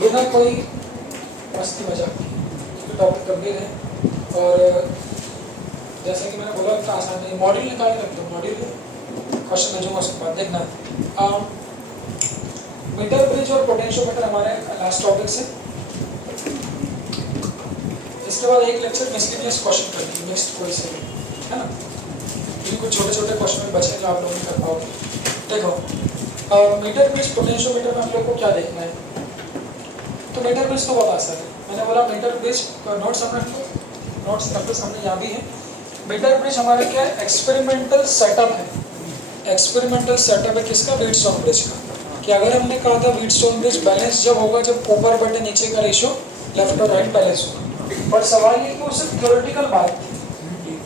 बिना कोई मस्ती मजाक की टॉपिक गंभीर है और जैसे कि मैंने बोला था आसान नहीं। मॉड्यूल निकाल रखते हो, मॉड्यूल क्वेश्चन भेजूंगा उसके बाद देखना। मीटर ब्रिज और पोटेंशियोमीटर हमारे लास्ट टॉपिक से। इसके बाद एक लेक्चर मिसलेनियस क्वेश्चन करेंगे नेक्स्ट कोई से, है ना? ये कुछ छोटे छोटे क्वेश्चन में बचेंगे, आप लोग नहीं कर पाओगे। देखो मीटर ब्रिज पोटेंशियोमीटर में हम लोग को क्या देखना है। तो मीटर ब्रिज तो बहुत आसान है। मैंने बोला मीटर ब्रिज का नोट्स आपके सामने यहाँ भी है। मीटर ब्रिज हमारा क्या है? एक्सपेरिमेंटल सेटअप है। एक्सपेरिमेंटल सेटअप है किसका? व्हीटस्टोन ब्रिज का। कि अगर हमने कहा था व्हीटस्टोन ब्रिज बैलेंस जब होगा जब ऊपर बटे नीचे का रेशियो लेफ्ट और राइट बैलेंस होगा। पर सवाल ये कि वो सिर्फ थ्योरेटिकल बात थी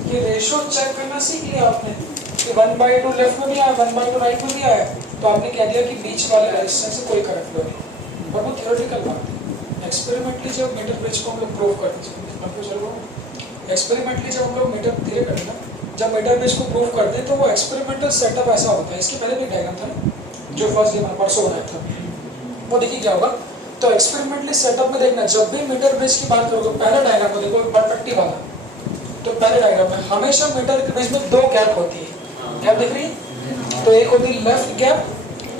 कि रेशियो चेक करना सीख लिया आपने कि 1/2 लेफ्ट में नहीं आया, 1/2 राइट में नहीं आया, तो आपने कह दिया कि बीच वाले रेजिस्टेंस से कोई करंट फ्लो नहीं। पर वो थ्योरेटिकल बात है। एक्सपेरिमेंटली जब मीटर ब्रिज को हम लोग प्रूव करते हैं, एक्सपेरिमेंटली जब हम लोग मीटर धीरे करते हैं, जब मीटर ब्रिज को प्रूव करते हैं तो वो एक्सपेरिमेंटल सेटअप ऐसा होता है। इसके पहले भी डायग्राम था ना जो फर्स्ट डे में परसों बनाया था, वो देखिए क्या होगा। तो एक्सपेरिमेंटली सेटअप में देखना, जब भी मीटर ब्रिज की बात करोगे पहले डायग्राम को देखो, पट्टी वाला। तो पहले डायग्राम में हमेशा मीटर ब्रिज में दो गैप होती है। गैप दिख रही है? तो एक होती है लेफ्ट गैप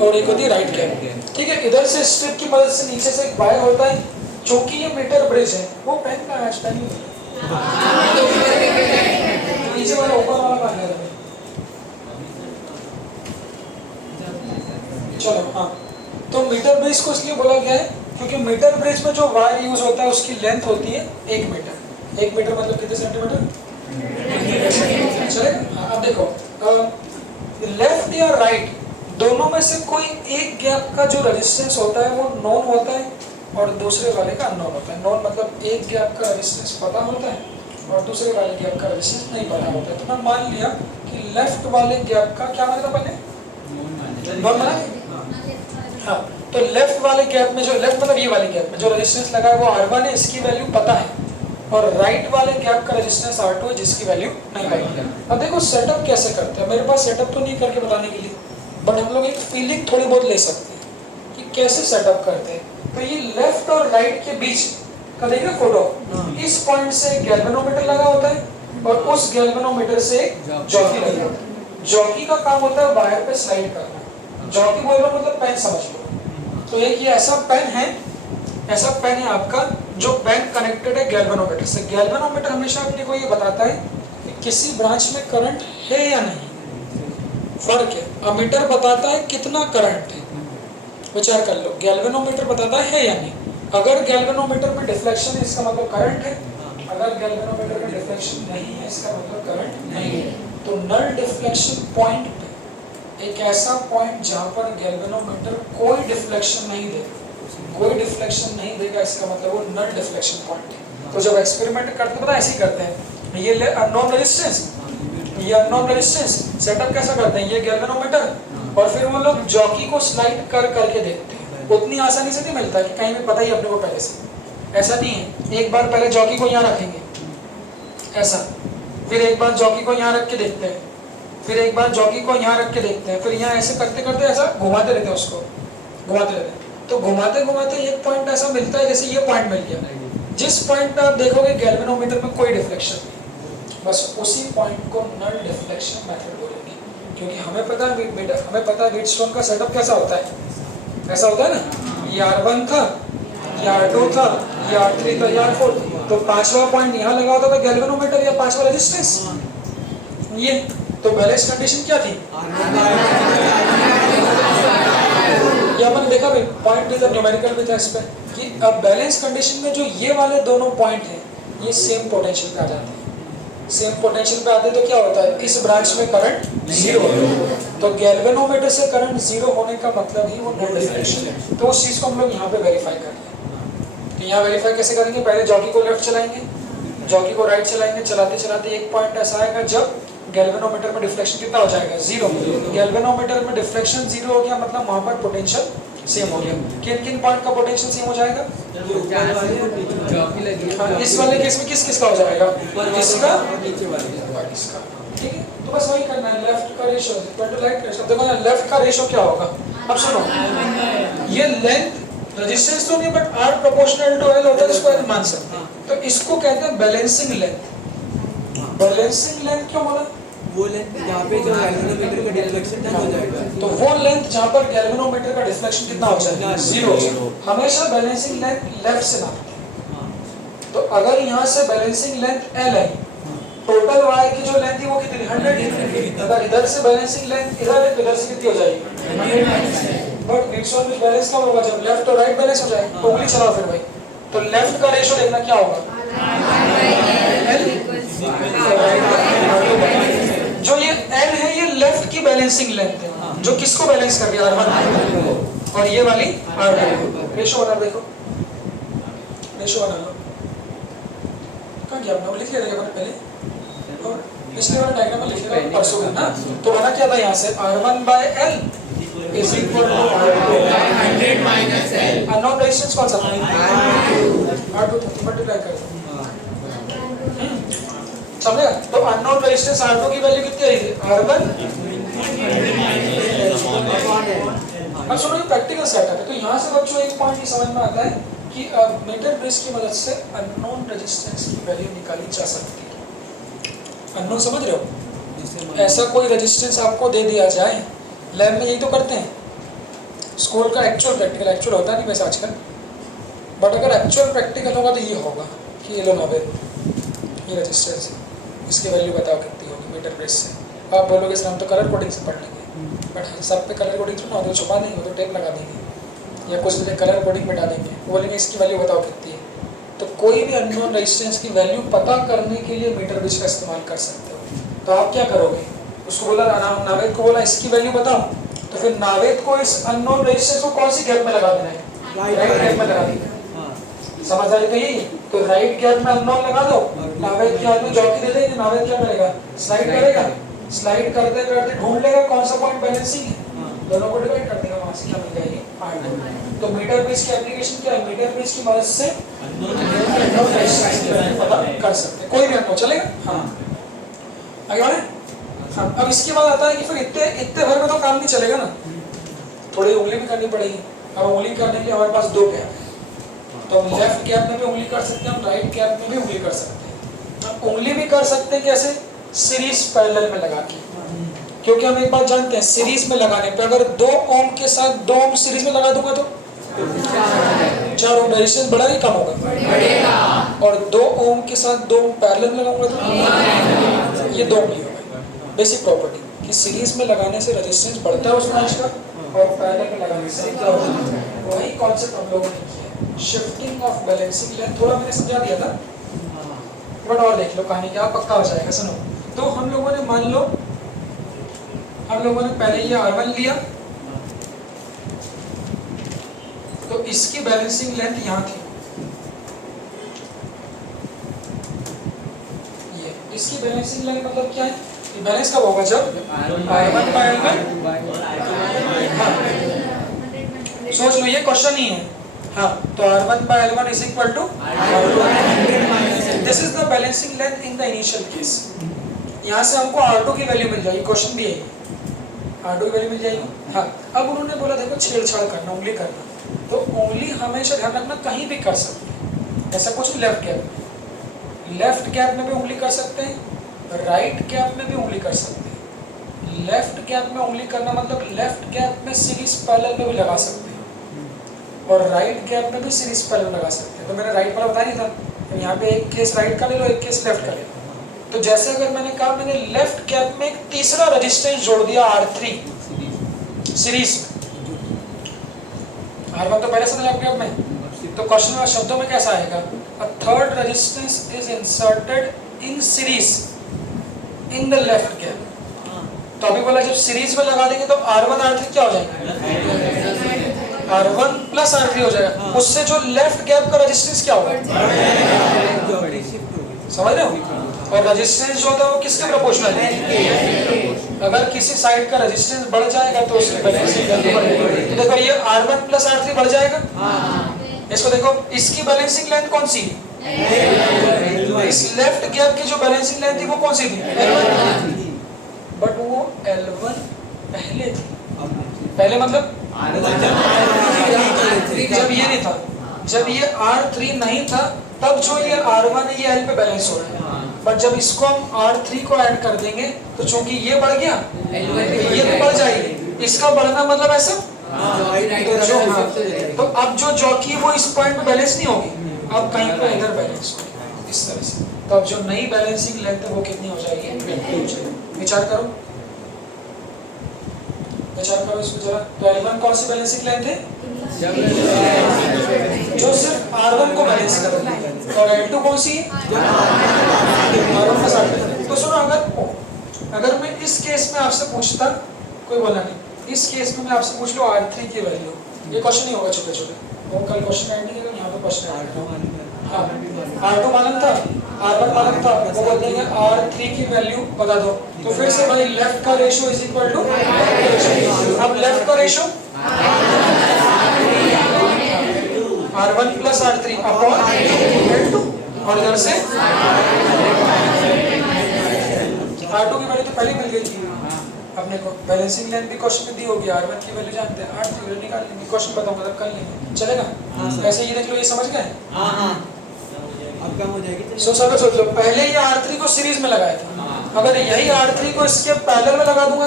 और एक होती है राइट गैप। ठीक है, इधर से स्ट्रिप की मदद से नीचे से एक वायर होता है। चूंकि ये मीटर ब्रिज है, वो पेन का आज पेन नीचे वाला ऊपर वाला का है। चलो हाँ, तो मीटर ब्रिज को इसलिए बोला गया है क्योंकि मीटर ब्रिज में जो वायर यूज होता है उसकी लेंथ होती है 1 मीटर। 1 मीटर मतलब कितने सेंटीमीटर? चलेगा? अब देखो लेफ्ट या राइट दोनों में से कोई एक गैप का जो रेजिस्टेंस होता है वो नोन होता है और दूसरे वाले का अननोन होता है। नोन मतलब एक गैप का रेजिस्टेंस पता होता है और दूसरे वाले गैप का रेजिस्टेंस नहीं पता होता है। तो मैं मान लिया कि लेफ्ट वाले गैप का क्या माना था पहले? नोन माना? हाँ, तो लेफ्ट वाले गैप में जो लेफ्ट मतलब ये वाले गैप में जो रेजिस्टेंस लगा है वो R1 है, इसकी वैल्यू पता है। और राइट वाले गैप का रेजिस्टेंस R2 है जिसकी वैल्यू नहीं पता। अब देखो सेटअप कैसे करते हैं। मेरे पास सेटअप तो नहीं करके बताने के लिए, बट हम लोग एक फीलिंग थोड़ी बहुत ले सकते हैं कि कैसे सेटअप करते हैं। तो ये लेफ्ट और राइट के बीच का देखिए फोटो, इस पॉइंट से गैल्वेनोमीटर लगा होता है और उस गैल्वेनोमीटर से जॉकी लगा होता है। जॉकी का काम होता है वायर पे स्लाइड करना। जॉकी बोल रहा हूँ मतलब पेन समझ लो। तो एक ये ऐसा पेन है, ऐसा पेन है आपका जो पेन कनेक्टेड है गैल्वेनोमीटर से। गैल्वेनोमीटर हमेशा अपने को ये बताता है कि किसी ब्रांच में करंट है या नहीं। फर्क है, अमीटर बताता है कितना करंट है। विचार कर लो, गैल्वेनोमीटर बताता है या नहीं। अगर गैल्वेनोमीटर में डिफ्लेक्शन है इसका मतलब करंट है, अगर गैल्वेनोमीटर में डिफ्लेक्शन नहीं है इसका मतलब करंट नहीं है। तो नल डिफ्लेक्शन पॉइंट पे एक ऐसा पॉइंट जहां पर गैल्वेनोमीटर कोई डिफ्लेक्शन नहीं देगा, कोई डिफ्लेक्शन नहीं देगा, इसका मतलब वो नल डिफ्लेक्शन पॉइंट है। तो जब एक्सपेरिमेंट करते पता ऐसे ही करते हैं। ये अननोन रेजिस्टेंस, ये अननोन रेजिस्टेंस सेटअप कैसा करते हैं, ये गैल्वेनोमीटर और फिर वो लोग जॉकी को स्लाइड कर करके देखते हैं। उतनी आसानी से नहीं मिलता कि कहीं भी पता ही अपने को पहले से, ऐसा नहीं है। एक बार पहले जॉकी को यहाँ रखेंगे ऐसा, फिर एक बार जॉकी को यहाँ रख के देखते हैं, फिर एक बार जॉकी को यहाँ रख के देखते हैं, फिर यहाँ ऐसे करते करते ऐसा घुमाते रहते हैं, उसको घुमाते रहते हैं। तो घुमाते घुमाते एक पॉइंट ऐसा मिलता है जैसे ये पॉइंट मिल गया, जिस पॉइंट पे आप देखोगे गैल्वेनोमीटर में कोई डिफ्लेक्शन नहीं, बस उसी पॉइंट को नल डिफ्लेक्शन मेथड बोलेंगे। क्योंकि हमें पता है व्हीटस्टोन का सेटअप कैसा होता है, ऐसा होता है ना, ये R1 था, ये R2 था, ये R3 था, ये R4 था। तो पांचवा पॉइंट यहाँ लगा होता था गैल्वेनोमीटर या पांचवा रेजिस्टेंस ये। तो बैलेंस कंडीशन क्या थी, ये अपन देखा भाई, पॉइंट भी था, न्यूमेरिकल भी था इस पे कि अब बैलेंस कंडीशन में जो ये वाले दोनों पॉइंट हैं ये सेम पोटेंशियल पे आ जाते हैं। सेम पोटेंशियल पे आते तो क्या होता है, इस ब्रांच में करंट जीरो होता है। तो गैल्वेनोमीटर से करंट जीरो होने का मतलब ही वो नो डिफ्लेक्शन है। तो उस चीज को हम लोग यहाँ पे वेरीफाई कर रहे हैं। तो यहाँ वेरीफाई कैसे करेंगे, पहले जॉकी को लेफ्ट चलाएंगे, जॉकी को राइट चलाएंगे, चलाते चलाते एक पॉइंट ऐसा आएगा जब गैल्वेनोमीटर में डिफ्लेक्शन कितना हो जाएगा, जीरो। गैल्वेनोमीटर में डिफ्लेक्शन जीरो हो गया मतलब वहां पर पोटेंशियल सेम हो गया। किन किन पॉइंट का पोटेंशियल सेम हो जाएगा, इस वाले केस में किस किस का हो जाएगा, इसका, इसका, ठीक है। तो बस वही करना है, लेफ्ट का रेशियो इक्वल टू राइट का रेशियो। देखो ना लेफ्ट का रेशियो क्या होगा, अब सुनो, ये लेंथ रेजिस्टेंस तो नहीं but are proportional to l होता है, इसको एल मान सकते हैं। तो इसको कहते हैं बैलेंसिंग लेंथ। बैलेंसिंग लेंथ क्यों बोला? वो लेंथ जहाँ पे जो गैल्वेनोमीटर का डिफ्लेक्शन हो जाएगा, तो वो लेंथ जहाँ पर गैल्वेनोमीटर का डिफ्लेक्शन कितना हो जाएगा, 0। हमेशा बैलेंसिंग लेंथ लेफ्ट से नापते हैं। तो अगर यहाँ से बैलेंसिंग लेंथ एल है, टोटल वायर की जो लेंथ है वो कितनी, 100। अगर इधर से बैलेंसिंग लेंथ इधर है तो इधर से कितनी हो जाएगी, 100। But needs of which balance कब होगा, जब लेफ्ट और राइट बैलेंस हो जाए। तो उंगली चलाओ फिर भाई, तो लेफ्ट का रेशियो देखना क्या होगा, जो ये एल है ये लेफ्ट की बैलेंसिंग लेंथ है, जो किसको बैलेंस कर रही है, R1, और ये वाली R2। रेशियो बना देखो, रेशियो बना लो, कहाँ गया अपना, लिख लिया था पहले, और पिछले वाले डायग्राम में लिख लिया परसों में ना। तो बना क्या था यहाँ से, R1/L is equal to R2 minus L। Unknown resistance कौन सा था, R2 था, मल्टीप्लाई कर दो, समझेगा। तो अननोन रेजिस्टेंस R2 की वैल्यू कितनी आई थी, R1। अब सुनो ये प्रैक्टिकल सेटअप है, तो यहाँ से बच्चों एक पॉइंट ये समझ में आता है कि मीटर ब्रिज की मदद से अननोन रेजिस्टेंस की वैल्यू निकाली जा सकती है। अननोन समझ रहे हो, ऐसा कोई रेजिस्टेंस आपको दे दिया जाए, लैब में यही तो करते हैं, स्कूल का एक्चुअल प्रैक्टिकल, एक्चुअल होता नहीं वैसे आजकल, बट अगर एक्चुअल प्रैक्टिकल होगा तो ये होगा कि ये लो नवे ये रेजिस्टेंस है, इसकी वैल्यू बताओ कितनी होगी मीटर ब्रिज से। आप बोलोगे सर हम तो कलर कोडिंग से पढ़ लेंगे, बट सब पे कलर कोडिंग थोड़ा ना, छुपा देंगे, तो टेप लगा देंगे या कुछ भी कलर कोडिंग मिटा देंगे, बोलेंगे इसकी वैल्यू बताओ कितनी है। तो कोई भी अननोन रेजिस्टेंस की वैल्यू पता करने के लिए मीटर ब्रिज का इस्तेमाल कर सकते हो। तो आप क्या करोगे, उसको बोला नावेद को बोला इसकी वैल्यू बताओ, तो फिर नावेद को इस अननोन रेजिस्टेंस को कौन सी गैप में लगा देना है, राइट गैप में लगा देना है। समझदारी तो यही, तो राइट गैप में अननोन लगा दो, नावेद के हाथ में जॉकी दे देंगे, नावेद क्या करेगा, स्लाइड करेगा, स्लाइड करते करते ढूंढ लेगा कौन सा पॉइंट बैलेंसिंग है, दोनों को डिवाइड कर देगा, वहां से क्या मिल जाएगी, R2। तो मीटर ब्रिज की एप्लीकेशन क्या है, मीटर ब्रिज की मदद से अननोन रेजिस्टेंस की वैल्यू पता कर सकते हैं, कोई भी अननोन चलेगा। हाँ आगे बढ़े। हाँ, अब इसके बाद आता है कि फिर इतने भर में तो काम नहीं चलेगा ना, थोड़ी उंगली भी करनी पड़ेगी। अब उंगली करने के लिए हमारे पास दो गैप है, तो हम लेफ्ट गैप में भी उंगली कर सकते हैं, हम राइट गैप में भी उंगली कर सकते हैं। हम उंगली भी कर सकते हैं कैसे, सीरीज पैरेलल में लगा के, क्योंकि हम एक बात जानते हैं सीरीज में लगाने पे अगर 2 ओम के साथ 2 ओम सीरीज में लगा दूंगा तो 4 ओम रेजिस्टेंस बढ़ा ही कम होगा, और 2 ओम के साथ 2 ओम पैरेलल में लगाऊंगा तो ये 2 ओम ही होगा। बेसिक प्रॉपर्टी कि सीरीज में लगाने से रेजिस्टेंस बढ़ता है उस ब्रांच का, और पैरेलल में लगाने से क्या होता है, वही कॉन्सेप्ट हम लोगों ने किया, शिफ्टिंग ऑफ बैलेंसिंग लेंथ। थोड़ा मैंने समझा दिया था, बट और देख लो कहानी क्या पक्का हो जाएगा। सुनो, तो हम लोगों ने मान लो हम लोगों ने पहले ये R1 लिया, तो इसकी बैलेंसिंग लेंथ यहाँ थी, ये इसकी बैलेंसिंग लेंथ मतलब क्या है, बैलेंस कब होगा जब R1/L1। सोच लो ये क्वेश्चन ही है। हाँ, तो R1/L1 is equal to R2। This is the balancing length in the initial case. यहाँ से हमको R2 की वैल्यू मिल जाएगी, क्वेश्चन भी है R2 की वैल्यू मिल जाएगी। हाँ, अब उन्होंने बोला देखो छेड़छाड़ करना, उंगली करना, तो उंगली हमेशा ध्यान रखना कहीं भी कर सकते हैं, ऐसा कुछ लेफ्ट गैप में भी उंगली कर सकते हैं, राइट गैप में भी उंगली कर सकते हैं। लेफ्ट गैप में उंगली करना मतलब लेफ्ट गैप में सीरीज पैरेलल में भी लगा सकते हैं, और राइट गैप में भी सीरीज पैरेलल लगा सकते हैं। तो मैंने राइट वाला बताया नहीं था, तो यहाँ पे एक केस राइट का ले लो, एक केस लेफ्ट का ले लो। तो जैसे अगर मैंने कहा मैंने लेफ्ट गैप में एक तीसरा रेजिस्टेंस जोड़ दिया R3 सीरीज में, R1 तो पहले से था लेफ्ट गैप में, तो क्वेश्चन में शब्दों में कैसा आएगा, अ third resistance is inserted in series in the left gap. तो अभी बोला जब सीरीज में लगा देंगे तो R1 R3 क्या हो जाएगा, R1 प्लस R3 हो जाएगा, उससे जो लेफ्ट गैप का रेजिस्टेंस क्या होगा, समझ रहे हो। और रेजिस्टेंस जो होता है वो किसके प्रोपोर्शनल है, अगर किसी साइड का रेजिस्टेंस बढ़ जाएगा तो उसकी बैलेंसिंग लेंथ बढ़ेगी। तो देखो ये R1 प्लस R3 बढ़ जाएगा, इसको देखो इसकी बैलेंसिंग लेंथ कौन सी, इस लेफ्ट गैप की जो बैलेंसिंग लेंथ थी वो कौन सी थी, बट वो L1 पहले थी, पहले मतलब जब ये नहीं था, जब ये R3 नहीं था तब जो ये R1 है ये L पे बैलेंस हो रहा है, बट जब इसको हम R3 को ऐड कर देंगे तो चूंकि ये बढ़ गया ये भी बढ़ जाएगी, इसका बढ़ना मतलब ऐसा तो अब जो जॉकी वो इस पॉइंट पे बैलेंस नहीं होगी, अब कहीं पे इधर बैलेंस होगी इस तरह से, तो अब जो नई बैलेंसिंग लेंथ है वो कितनी हो जाएगी, विचार करो इसको जरा। तो L1 कौन सी बैलेंसिंग लेंथ है, जो सिर्फ R1 को बैलेंस कर रही है, और L2 कौन सी है, R1 के साथ। तो सुनो, अगर मैं इस केस में आपसे पूछता, कोई बोला नहीं, इस केस में मैं आपसे पूछ लो R3 की वैल्यू, ये क्वेश्चन नहीं होगा छोटे छोटे, वो कल क्वेश्चन ऐड नहीं करेगा, यहाँ पे क्वेश्चन ऐड करेगा। हाँ, R2 मालूम था, R1 मालूम था, वो बोल देंगे R3 की वैल्यू बता दो, तो फिर से भाई लेफ्ट का रेशियो इज इक्वल टू, अब लेफ्ट का ratio R1 plus R3 upon L2, और इधर से R2 की वैल्यू तो पहले मिल गई थी अपने को, बैलेंसिंग लेंथ भी क्वेश्चन में दी होगी, R1 की वैल्यू जानते हैं, R3 वैल्यू निकाल लेंगे, क्वेश्चन बताऊंगा तब कर लेंगे, चलेगा। ऐसे ये देख लो, ये समझ गए, अब कम हो जाएगी। सोच लो, पहले ये R3 को सीरीज में लगाया था, अगर यही R3 को इसके पैरेलल में लगा दूंगा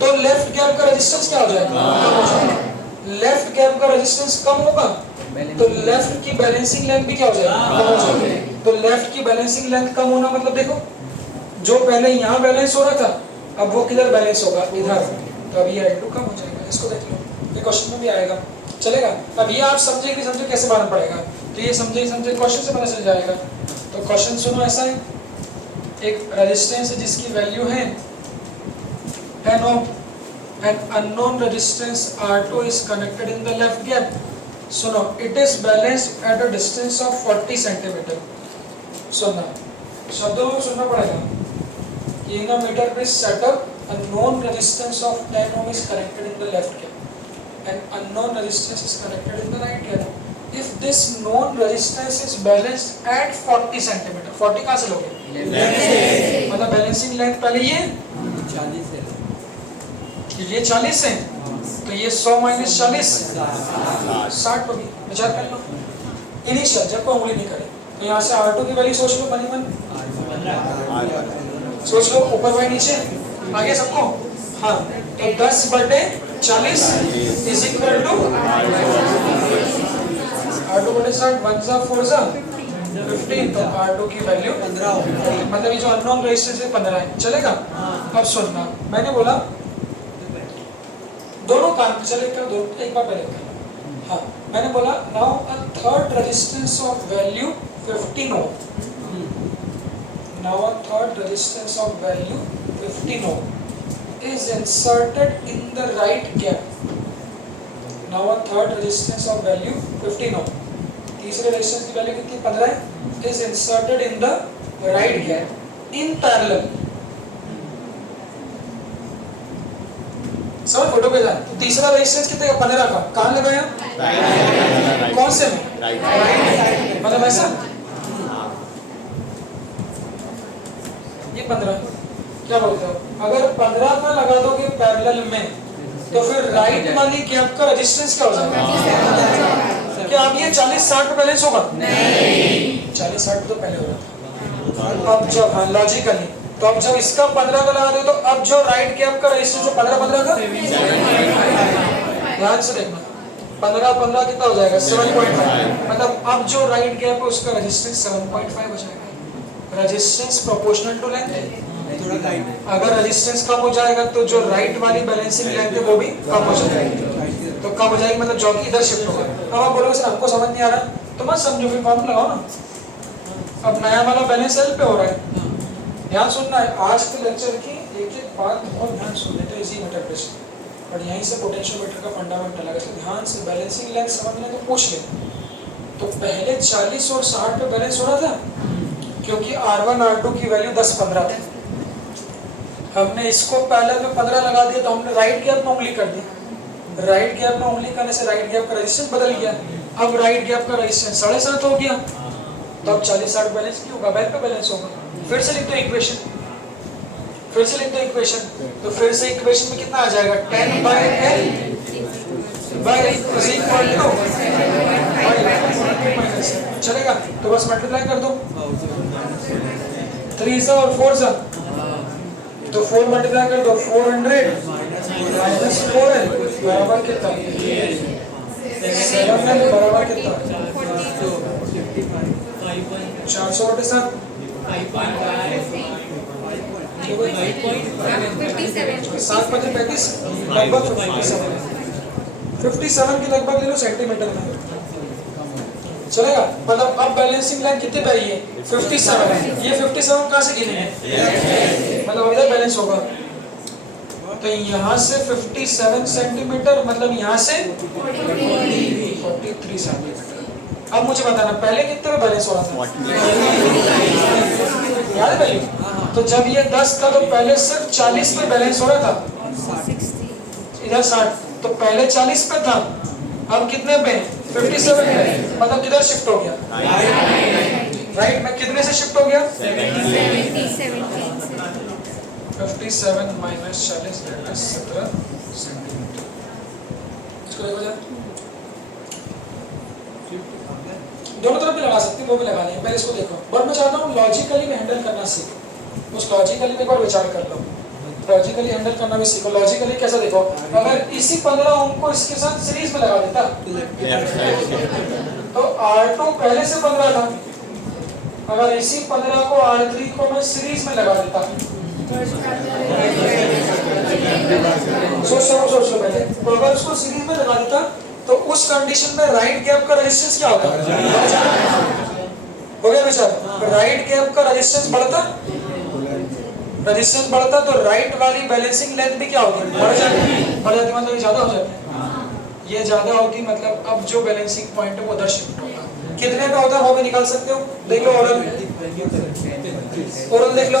तो लेफ्ट गैप का रेजिस्टेंस क्या हो जाएगा, लेफ्ट गैप का रेजिस्टेंस कम होगा, तो लेफ्ट की बैलेंसिंग लेंथ भी क्या हो जाएगी, कम हो जाएगी। तो लेफ्ट की बैलेंसिंग लेंथ कम होना मतलब देखो, जो पहले यहाँ बैलेंस हो रहा था अब वो किधर बैलेंस होगा, इधर, तो अब ये L2 कम हो जाएगा, इसको देख लो, ये क्वेश्चन में भी आएगा, चलेगा। अब ये आप समझे कि समझे कैसे मालूम पड़ेगा, तो ये समझे क्वेश्चन से पता चल जाएगा। तो क्वेश्चन सुनो, ऐसा है, एक रेजिस्टेंस है जिसकी वैल्यू है 10 ओम, an unknown resistance R2 is connected in the left gap. सुनो, it is balanced at a distance of 40 centimeter. सुनना, शब्दों में सुनना पड़ेगा। In a meter bridge setup, a known resistance of 10 ohm is connected in the left gap, and unknown resistance is connected in the right gap. If this known resistance is balanced at 40 centimeter, 40 कहाँ से लोगे? मतलब balancing length पहले ये 40 है, ये 40 है, तो ये 100 माइनस 40 60 होगी, विचार कर लो। इनिशियल जब कोई उंगली नहीं करे, तो यहाँ से R2 की वैल्यू सोच लो, बनी मन सोच लो, ऊपर बाय नीचे आगे सबको, हाँ, तो 10/40 इज इक्वल टू R2 बटे 60, 1 जा 4 जा 15, तो R2 की वैल्यू 15 मतलब ये जो अननोन रेजिस्टेंस है 15 है, चलेगा। अब सुनना, मैंने बोला दोनों काम चले कर दो, एक बार पहले कर, हाँ, मैंने बोला now a third resistance of value 15 ohm, now a third resistance of value 15 ohm is inserted in the right gap. Now a third resistance of value 15 ohm, तीसरे रेजिस्टेंस की वैल्यू कितनी 15 है, is inserted in the right gap in parallel. समझ photo पे जाए, तो तीसरा resistance कितने का 15 का, कहाँ लगाया, कौन से में, राइट, मतलब ऐसा, ये 15, क्या बोलते हो, अगर 15 का लगा दोगे पैरेलल में, तो फिर राइट वाली गैप का रेजिस्टेंस क्या हो जाएगा, क्या अब ये 40-60 पे बैलेंस होगा, नहीं, 40-60 तो पहले हो रहा था, अब जब हाँ लॉजिकली, तो अब जब इसका 15 का लगा दो, तो अब जो राइट गैप का रेजिस्टेंस है 15 का, ध्यान से देखना, 15 कितना हो जाएगा, 7.5, मतलब अब जो राइट गैप है उसका रेजिस्टेंस 7.5 हो जाएगा। रेजिस्टेंस प्रोपोर्शनल टू लेंथ है, थोड़ा टाइट है, अगर रेजिस्टेंस कम हो जाएगा तो जो राइट वाली बैलेंसिंग लेंथ है वो भी कम हो जाएगी, तो कम हो जाएगी मतलब जॉकी इधर शिफ्ट होगा। अब आप बोलोगे सर हमको समझ नहीं आ रहा, तो मत समझो, फिर फॉर्मूला लगाओ ना। अब नया वाला बैलेंस एल पे हो रहा है, ध्यान सुनना है, आज के लेक्चर की एक एक बात बहुत ध्यान सुन लेते, इजी मीटर पे से, और यहीं से पोटेंशियोमीटर का फंडामेंटल है, इसलिए ध्यान से बैलेंसिंग लेंथ समझने तो पूछ ले। तो पहले 40 और 60 पे बैलेंस हो रहा था, क्योंकि R1 R2 की वैल्यू 10-15 थी, हमने इसको पैरेलल में 15 लगा दिया, तो हमने राइट गैप में उंगली कर दी, राइट गैप में उंगली करने से राइट गैप का रेजिस्टेंस बदल गया, अब राइट गैप का रेजिस्टेंस 7.5 हो गया, तो अब 40-60 बैलेंस क्यों होगा, बैक पे बैलेंस होगा। फिर से लिख दो इक्वेशन, फिर से लिख दो इक्वेशन, तो फिर से इक्वेशन में कितना आ जाएगा 10/L bye is equal to चलेगा। तो बस मल्टीप्लाई कर दो, 3 सा और 4 सा, तो 4 मल्टीप्लाई कर दो, 400 माइनस 4L बराबर कितना 7L बराबर कितना 487 7 5 35 लगभग 57 के लगभग ले लो सेंटीमीटर में, चलेगा। मतलब अब बैलेंसिंग लाइन कितने पे आई है 57 है, ये 57 कहाँ से गिनेंगे, मतलब इधर बैलेंस होगा, तो यहाँ से 57 सेंटीमीटर, मतलब यहाँ से 43 सेंटीमीटर। अब मुझे बताना पहले कितने पे बैलेंस हो रहा था, याद है पहले, तो जब ये 10 था तो पहले सिर्फ 40 पे बैलेंस हो रहा था, इधर 60, तो पहले 40 पे था, अब कितने पे 57 पे, मतलब किधर शिफ्ट हो गया राइट में, कितने से शिफ्ट हो गया 57 माइनस 40 17 सेंटीमीटर। इसको देखो जरा, दोनों तरफ भी लगा सकते हैं, वो भी लगा लेंगे, पहले इसको देखो। बट मैं चाहता हूँ लॉजिकली में हैंडल करना सीखो, उस लॉजिकली में एक बार विचार कर लो, लॉजिकली हैंडल करना भी सीखो। लॉजिकली कैसा देखो, अगर इसी 15 ओम को इसके साथ सीरीज में लगा देता तो R2 पहले से 15 था, अगर इसी 15 को R3 को मैं सीरीज में लगा देता, सोच लो पहले, तो अगर उसको सीरीज में लगा देता तो उस कंडीशन में राइट गैप का रेजिस्टेंस क्या होगा, हो गया विचार, राइट गैप का रेजिस्टेंस बढ़ता तो राइट वाली बैलेंसिंग लेंथ भी क्या होगी, बढ़ जाती, मतलब ये ज्यादा हो जाती है, ये ज्यादा होगी, मतलब अब जो बैलेंसिंग पॉइंट है वो उधर शिफ्ट होगा। कितने पे होता है वो भी निकाल सकते हो, देख लो ओरल देख लो,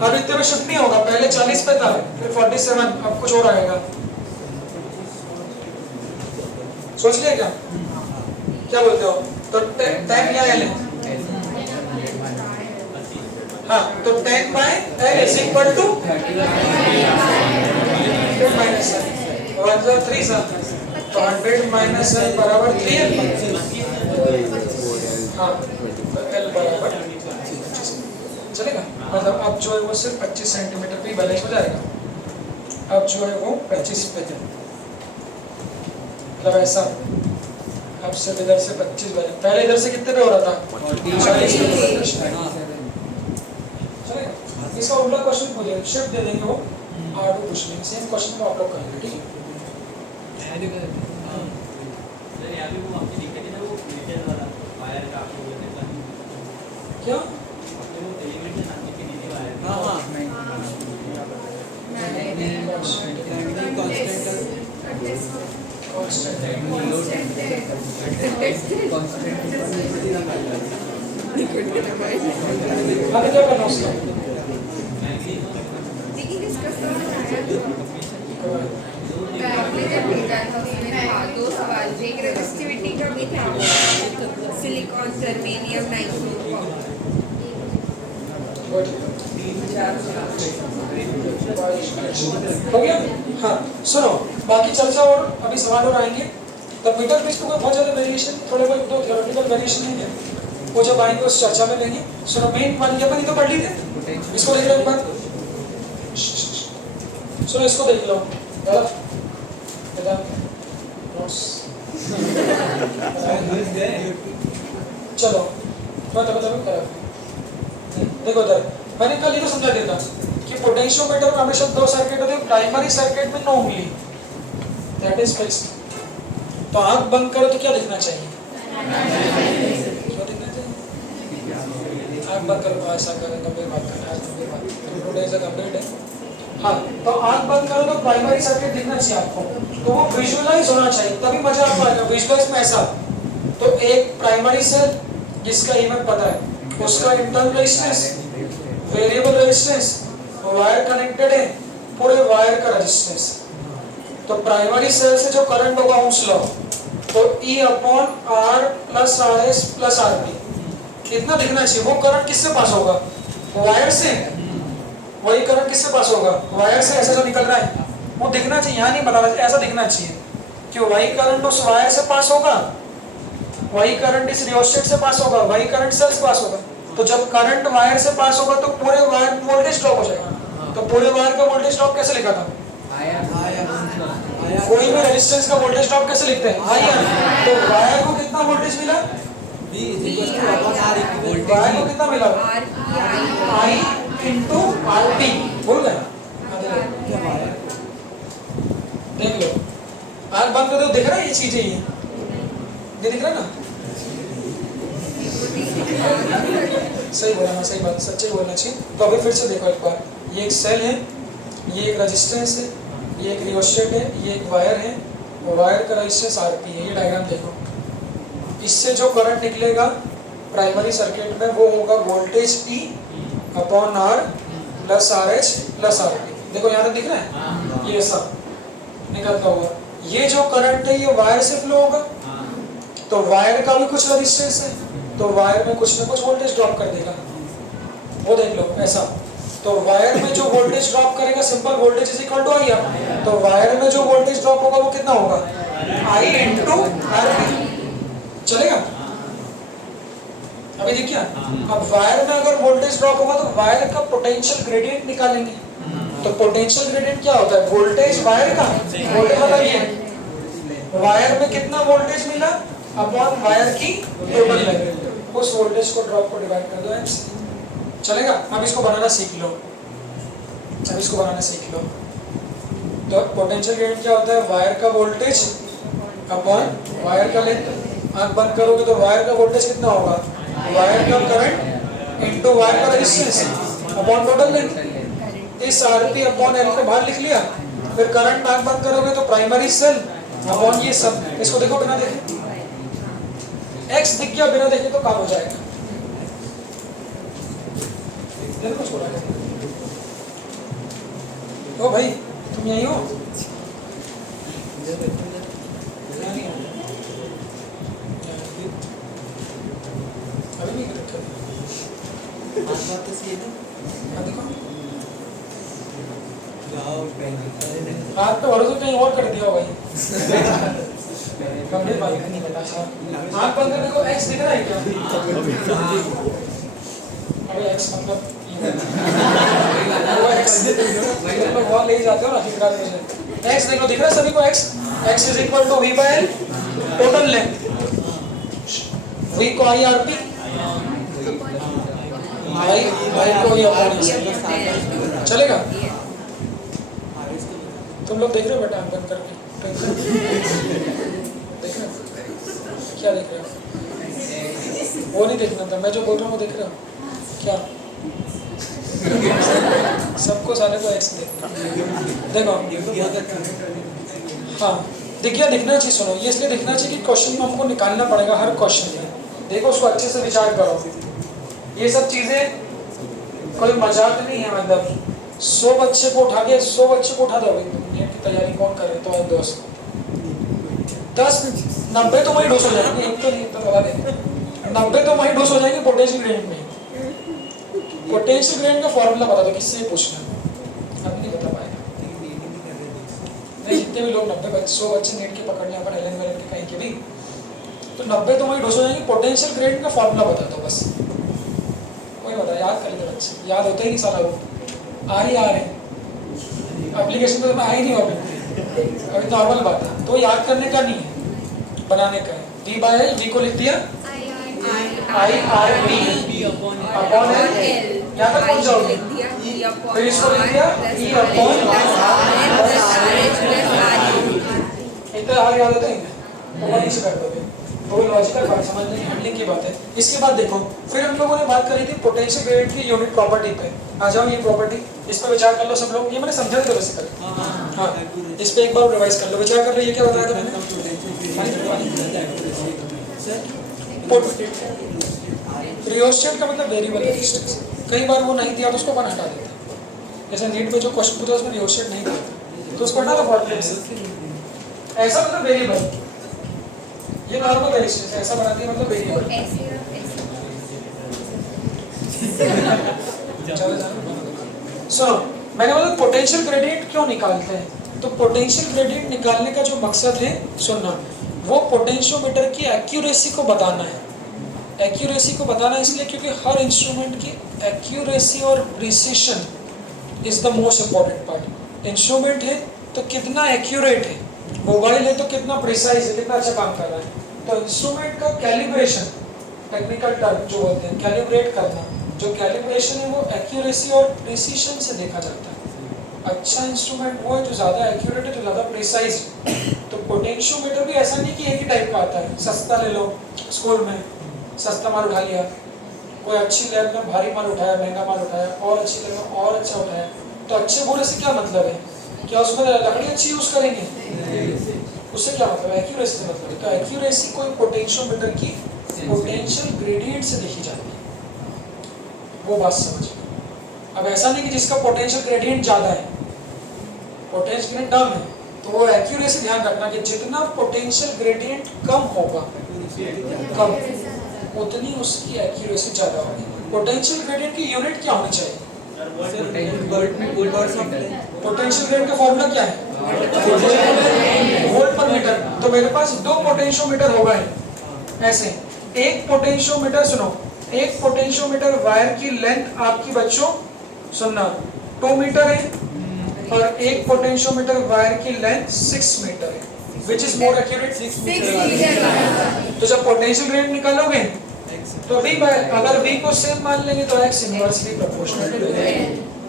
अब इतने में शिफ्ट नहीं होगा, पहले 40 पे था फिर 47, अब कुछ और आएगा, सोच लिया क्या बोलते हो, तो 10 या L है, हाँ, तो 10/L is equal to 100 minus 3 सा, तो 100 माइनस L बराबर 3L, हाँ, L बराबर चलेगा। मतलब अब जो है वो सिर्फ 25 सेंटीमीटर पे बैलेंस हो जाएगा, अब जो है वो 25 पे है, मतलब ऐसा, अब सिर्फ इधर से 25 बैलेंस, पहले इधर से कितने पे हो रहा था 40 पे, चलेगा। इसका उल्टा क्वेश्चन पूछे, शिफ्ट दे देंगे वो R2 पूछ लेंगे, सेम क्वेश्चन को आप लोग करेंगे, ठीक है। क्या क्या करना उसका, दो सवाल, एक रेजिस्टिविटी का भी था, सिलिकॉन जर्मेनियम नाइट्रो, हो गया। हाँ सुनो, बाकी चर्चा और अभी सवाल और आएंगे, तब मीटर बेस को बहुत ज़्यादा वेरिएशन, थोड़े बहुत दो थ्योरेटिकल वेरिएशन है, वो जब आएंगे उस चर्चा में लेंगे। सुनो, मेन वाली अपन ही तो पढ़ ली थे, इसको देख लो एक बार, सुनो इसको देख लो, चलो देखो इधर मैंने कल ये तो समझा दिया था कि पोटेंशियोमीटर में हमेशा दो सर्किट होते हैं, प्राइमरी सर्किट में no only that is fixed. तो आंख बंद करो तो क्या दिखना चाहिए, क्या दिखना चाहिए, आंख बंद करो, ऐसा करें, गंभीर बात करना है, गंभीर बात, टुडे इज अ गंभीर डे। हाँ, तो आंख बंद करो तो प्राइमरी सर्किट दिखना चाहिए आपको, तो वो विजुअलाइज होना चाहिए, तभी मजा आपको आएगा। विजुअलाइज में ऐसा, तो एक प्राइमरी सेल जिसका ईएमएफ पता है, उसका internal resistance, variable resistance, wire connected है, पूरे वायर का रेजिस्टेंस। तो प्राइमरी सेल से जो करंट होगा ओम्स लॉ, तो E/R+RS+RB कितना दिखना चाहिए, वो करंट किससे पास होगा, वायर से। वही करंट किससे पास होगा, वायर से। ऐसा जो निकल रहा है वो दिखना चाहिए, यहाँ नहीं बताना चाहिए, ऐसा दिखना चाहिए कि वही करंट उस वायर से पास होगा, वही करंट इस रियोस्टेट से पास होगा, वही करंट सेल से पास होगा। तो जब करंट वायर से पास होगा तो पूरे वायर में वोल्टेज ड्रॉप हो जाएगा। तो पूरे वायर का वोल्टेज ड्रॉप कैसे लिखा था, कोई भी रेजिस्टेंस का वोल्टेज ड्रॉप कैसे लिखते हैं, आई। तो वायर को कितना वोल्टेज मिला, वायर को कितना मिला, आई इंटू आर टी। भूल गए, देख लो, आग बंद कर दो, दिख रहा है ये चीजें, ये दिख रहा है ना। सही बोला ना, सही बात, सच्चे बोलना चाहिए। तो अभी फिर से देखो एक बार, ये एक सेल है, ये एक रेजिस्टेंस है, ये एक रियोस्टेट है, ये एक वायर है, वायर का रेजिस्टेंस आरपी है। ये डायग्राम देखो, इससे जो करंट निकलेगा प्राइमरी सर्किट में वो होगा voltage E upon R plus RH plus RP। देखो यहाँ तक दिख रहा है, ये सब निकलता हुआ। ये जो करंट है ये वायर से फ्लो होगा, तो वायर का भी कुछ रेजिस्टेंस है, तो वायर में कुछ ना कुछ वोल्टेज ड्रॉप कर देगा, वो देख लो ऐसा। तो वायर में जो वोल्टेज ड्रॉप करेगा, simple voltage is equal to I. तो वायर में जो वोल्टेज ड्रॉप होगा वो कितना होगा, I इंटू RP। चलेगा, अभी देखिए। अब वायर में अगर वोल्टेज ड्रॉप होगा तो वायर का पोटेंशियल ग्रेडियंट निकालेंगे। तो पोटेंशियल ग्रेडियंट क्या होता है, वोल्टेज वायर का, वोल्टेज बताइए वायर में कितना वोल्टेज मिला अपॉन वायर की टोटल लेंथ, उस वोल्टेज को ड्रॉप को डिवाइड कर दो एम। चलेगा। अब इसको बनाना सीख लो, अब इसको बनाना सीख लो। तो पोटेंशियल ग्रेडियंट क्या होता है, वायर का वोल्टेज अपॉन वायर का लेंथ। आंख बंद करोगे तो वायर का वोल्टेज कितना होगा, वायर का करंट इनटू वायर का रेजिस्टेंस अपॉन टोटल लेंथ। इस आरपी अपॉन एल को बाहर लिख लिया। फिर करंट आंख बंद करोगे तो प्राइमरी सेल अपॉन ये सब। इसको देखो बिना देखे, एक्स दिख गया, बिना देखे तो काम हो जाएगा। ओ भाई तुम यहीं हो, अभी नहीं कर हाथ पे भरोसा कहीं और कर दिया भाई। कमरे बात नहीं पता। आँख बंद करने को एक्स दिख रहा है क्या, अरे एक्स मतलब वो एक्स मतलब वहाँ ले जाते हो ना फिर में एक्स देखो, दिख रहा है सभी को x. X is equal to V by l total length, V को आई आर पी, आई को ये अपॉन। चलेगा, तुम लोग देख रहे हो बेटा आँख बंद करके, देख रहे हो क्या देख रहे हो, वो नहीं देखना था, मैं जो बोल रहा हूँ वो देख रहे हो क्या, सबको सारे को एक्स देखो। हाँ दिख गया, दिखना चाहिए। सुनो, ये इसलिए दिखना चाहिए कि क्वेश्चन में हमको निकालना पड़ेगा हर क्वेश्चन में। देखो उसको अच्छे से विचार करो, ये सब चीजें कोई मजाक नहीं है। मतलब 100 बच्चे को उठा के 100 बच्चे को उठा दोगे, नीट की तैयारी कौन करे तो और दोस्त 10-90 तो वही डोस हो जाएंगे, एक तो नहीं तो लगा देंगे 90 तो वही डोस हो जाएंगे पोटेंशियल ग्रेडियंट में। पोटेंशियल ग्रेडियंट का फॉर्मूला बता दो, किससे पूछना अब नहीं बता पाएगा। नहीं जितने भी लोग 100 बच्चे नीट के पकड़ लिया अपन एलन वेलन के कहीं के भी, तो 90 तो वही डोस हो जाएंगे। पोटेंशियल ग्रेडियंट का फॉर्मूला बता दो बस, कोई बता, याद कर लेते बच्चे, याद होता ही नहीं साला, वो आ रही आ रहे एप्लीकेशन तो आ ही नहीं हो अभी, नॉर्मल बात है। तो याद करने का नहीं है, बनाने का है। वी बाय एल, वी को लिख दिया I R T upon L, यहाँ तक पहुँच जाओगे। फिर इसको लिख दिया ई अपॉन इतना हाल याद होता है, वो नीचे कर दोगे, वो लॉजिकल बात समझने हैंडलिंग की बात है। इसके बाद देखो, फिर हम लोगों ने बात करी थी पोटेंशियल ग्रेडियंट की यूनिट प्रॉपर्टी पे। आ जाओ ये प्रॉपर्टी, इस पर विचार कर लो सब लोग। ये मैंने समझा था बेसिकली, हाँ इस पे एक बार रिवाइज कर लो, विचार कर लो। ये क्या बताया था मैंने, रियोस्टेट का मतलब वेरिएबल रेजिस्टेंस। कई बार वो नहीं दिया तो उसको अपन हटा देते, जैसे नीट में जो क्वेश्चन पूछा उसमें रियोस्टेट नहीं दिया तो उसको हटा दो फॉर्मूले से। ऐसा मतलब वेरिएबल, ये नॉर्मल रेजिस्टेंस है, ऐसा बनाती है मतलब वेरिएबल। चलो सुनो, मैंने बोला पोटेंशियल ग्रेडियंट क्यों निकालते हैं? तो पोटेंशियल ग्रेडियंट निकालने का जो मकसद है, सुनना, वो पोटेंशियोमीटर की एक्यूरेसी को बताना है। एक्यूरेसी को बताना इसलिए क्योंकि हर इंस्ट्रूमेंट की एक्यूरेसी और precision is the most important part. Instrument है तो कितना एक्यूरेट है, मोबाइल है तो कितना प्रिसाइज है, कितना अच्छा काम कर रहा है। तो इंस्ट्रूमेंट का कैलिब्रेशन, टेक्निकल टर्म जो बोलते हैं कैलिब्रेट करना, जो कैलिब्रेशन है वो एक्यूरेसी और प्रिसिशन से देखा जाता है। अच्छा इंस्ट्रूमेंट वो है जो ज़्यादा एक्यूरेट है, जो ज़्यादा प्रिसाइज। तो पोटेंशियोमीटर भी ऐसा नहीं कि एक ही टाइप का आता है। सस्ता ले लो, स्कूल में सस्ता माल उठा लिया, कोई अच्छी लैब में भारी माल उठाया, महंगा माल उठाया, और अच्छी लैब में और अच्छा उठाया। तो अच्छे बोले से क्या मतलब है? क्या उसमें लकड़ी अच्छी यूज़ करेंगे? उससे क्या मतलब है? एक्यूरेसी से मतलब है। तो एक्यूरेसी कोई पोटेंशियोमीटर की पोटेंशियल ग्रेडियंट से देखी जाती है, वो बात समझिए। अब ऐसा नहीं कि जिसका पोटेंशियल ग्रेडियंट ज़्यादा है, पोटेंशियल ग्रेडियंट कम है, तो वो एक्यूरेसी ध्यान रखना कि जितना पोटेंशियल ग्रेडियंट कम होगा, कम, उतनी उसकी एक्यूरेसी ज़्यादा होगी। पोटेंशियल ग्रेडियंट की यूनिट क्या होनी चाहिए? पोटेंशियल ग्रेडियंट का फॉर्मूला क्या है? वोल्ट पर मीटर। तो मेरे पास दो पोटेंशियोमीटर हो गए ऐसे। एक पोटेंशियोमीटर, सुनो, एक पोटेंशियोमीटर वायर की लेंथ आपकी बच्चों, सुनना, 2 मीटर है, और एक पोटेंशियोमीटर वायर की लेंथ 6 मीटर है। Which is more accurate? 6 metre. तो जब पोटेंशियल ग्रेडियंट निकालोगे तो V बाय, अगर V को सेम मान लेंगे तो X इनवर्सली प्रोपोर्शनल है।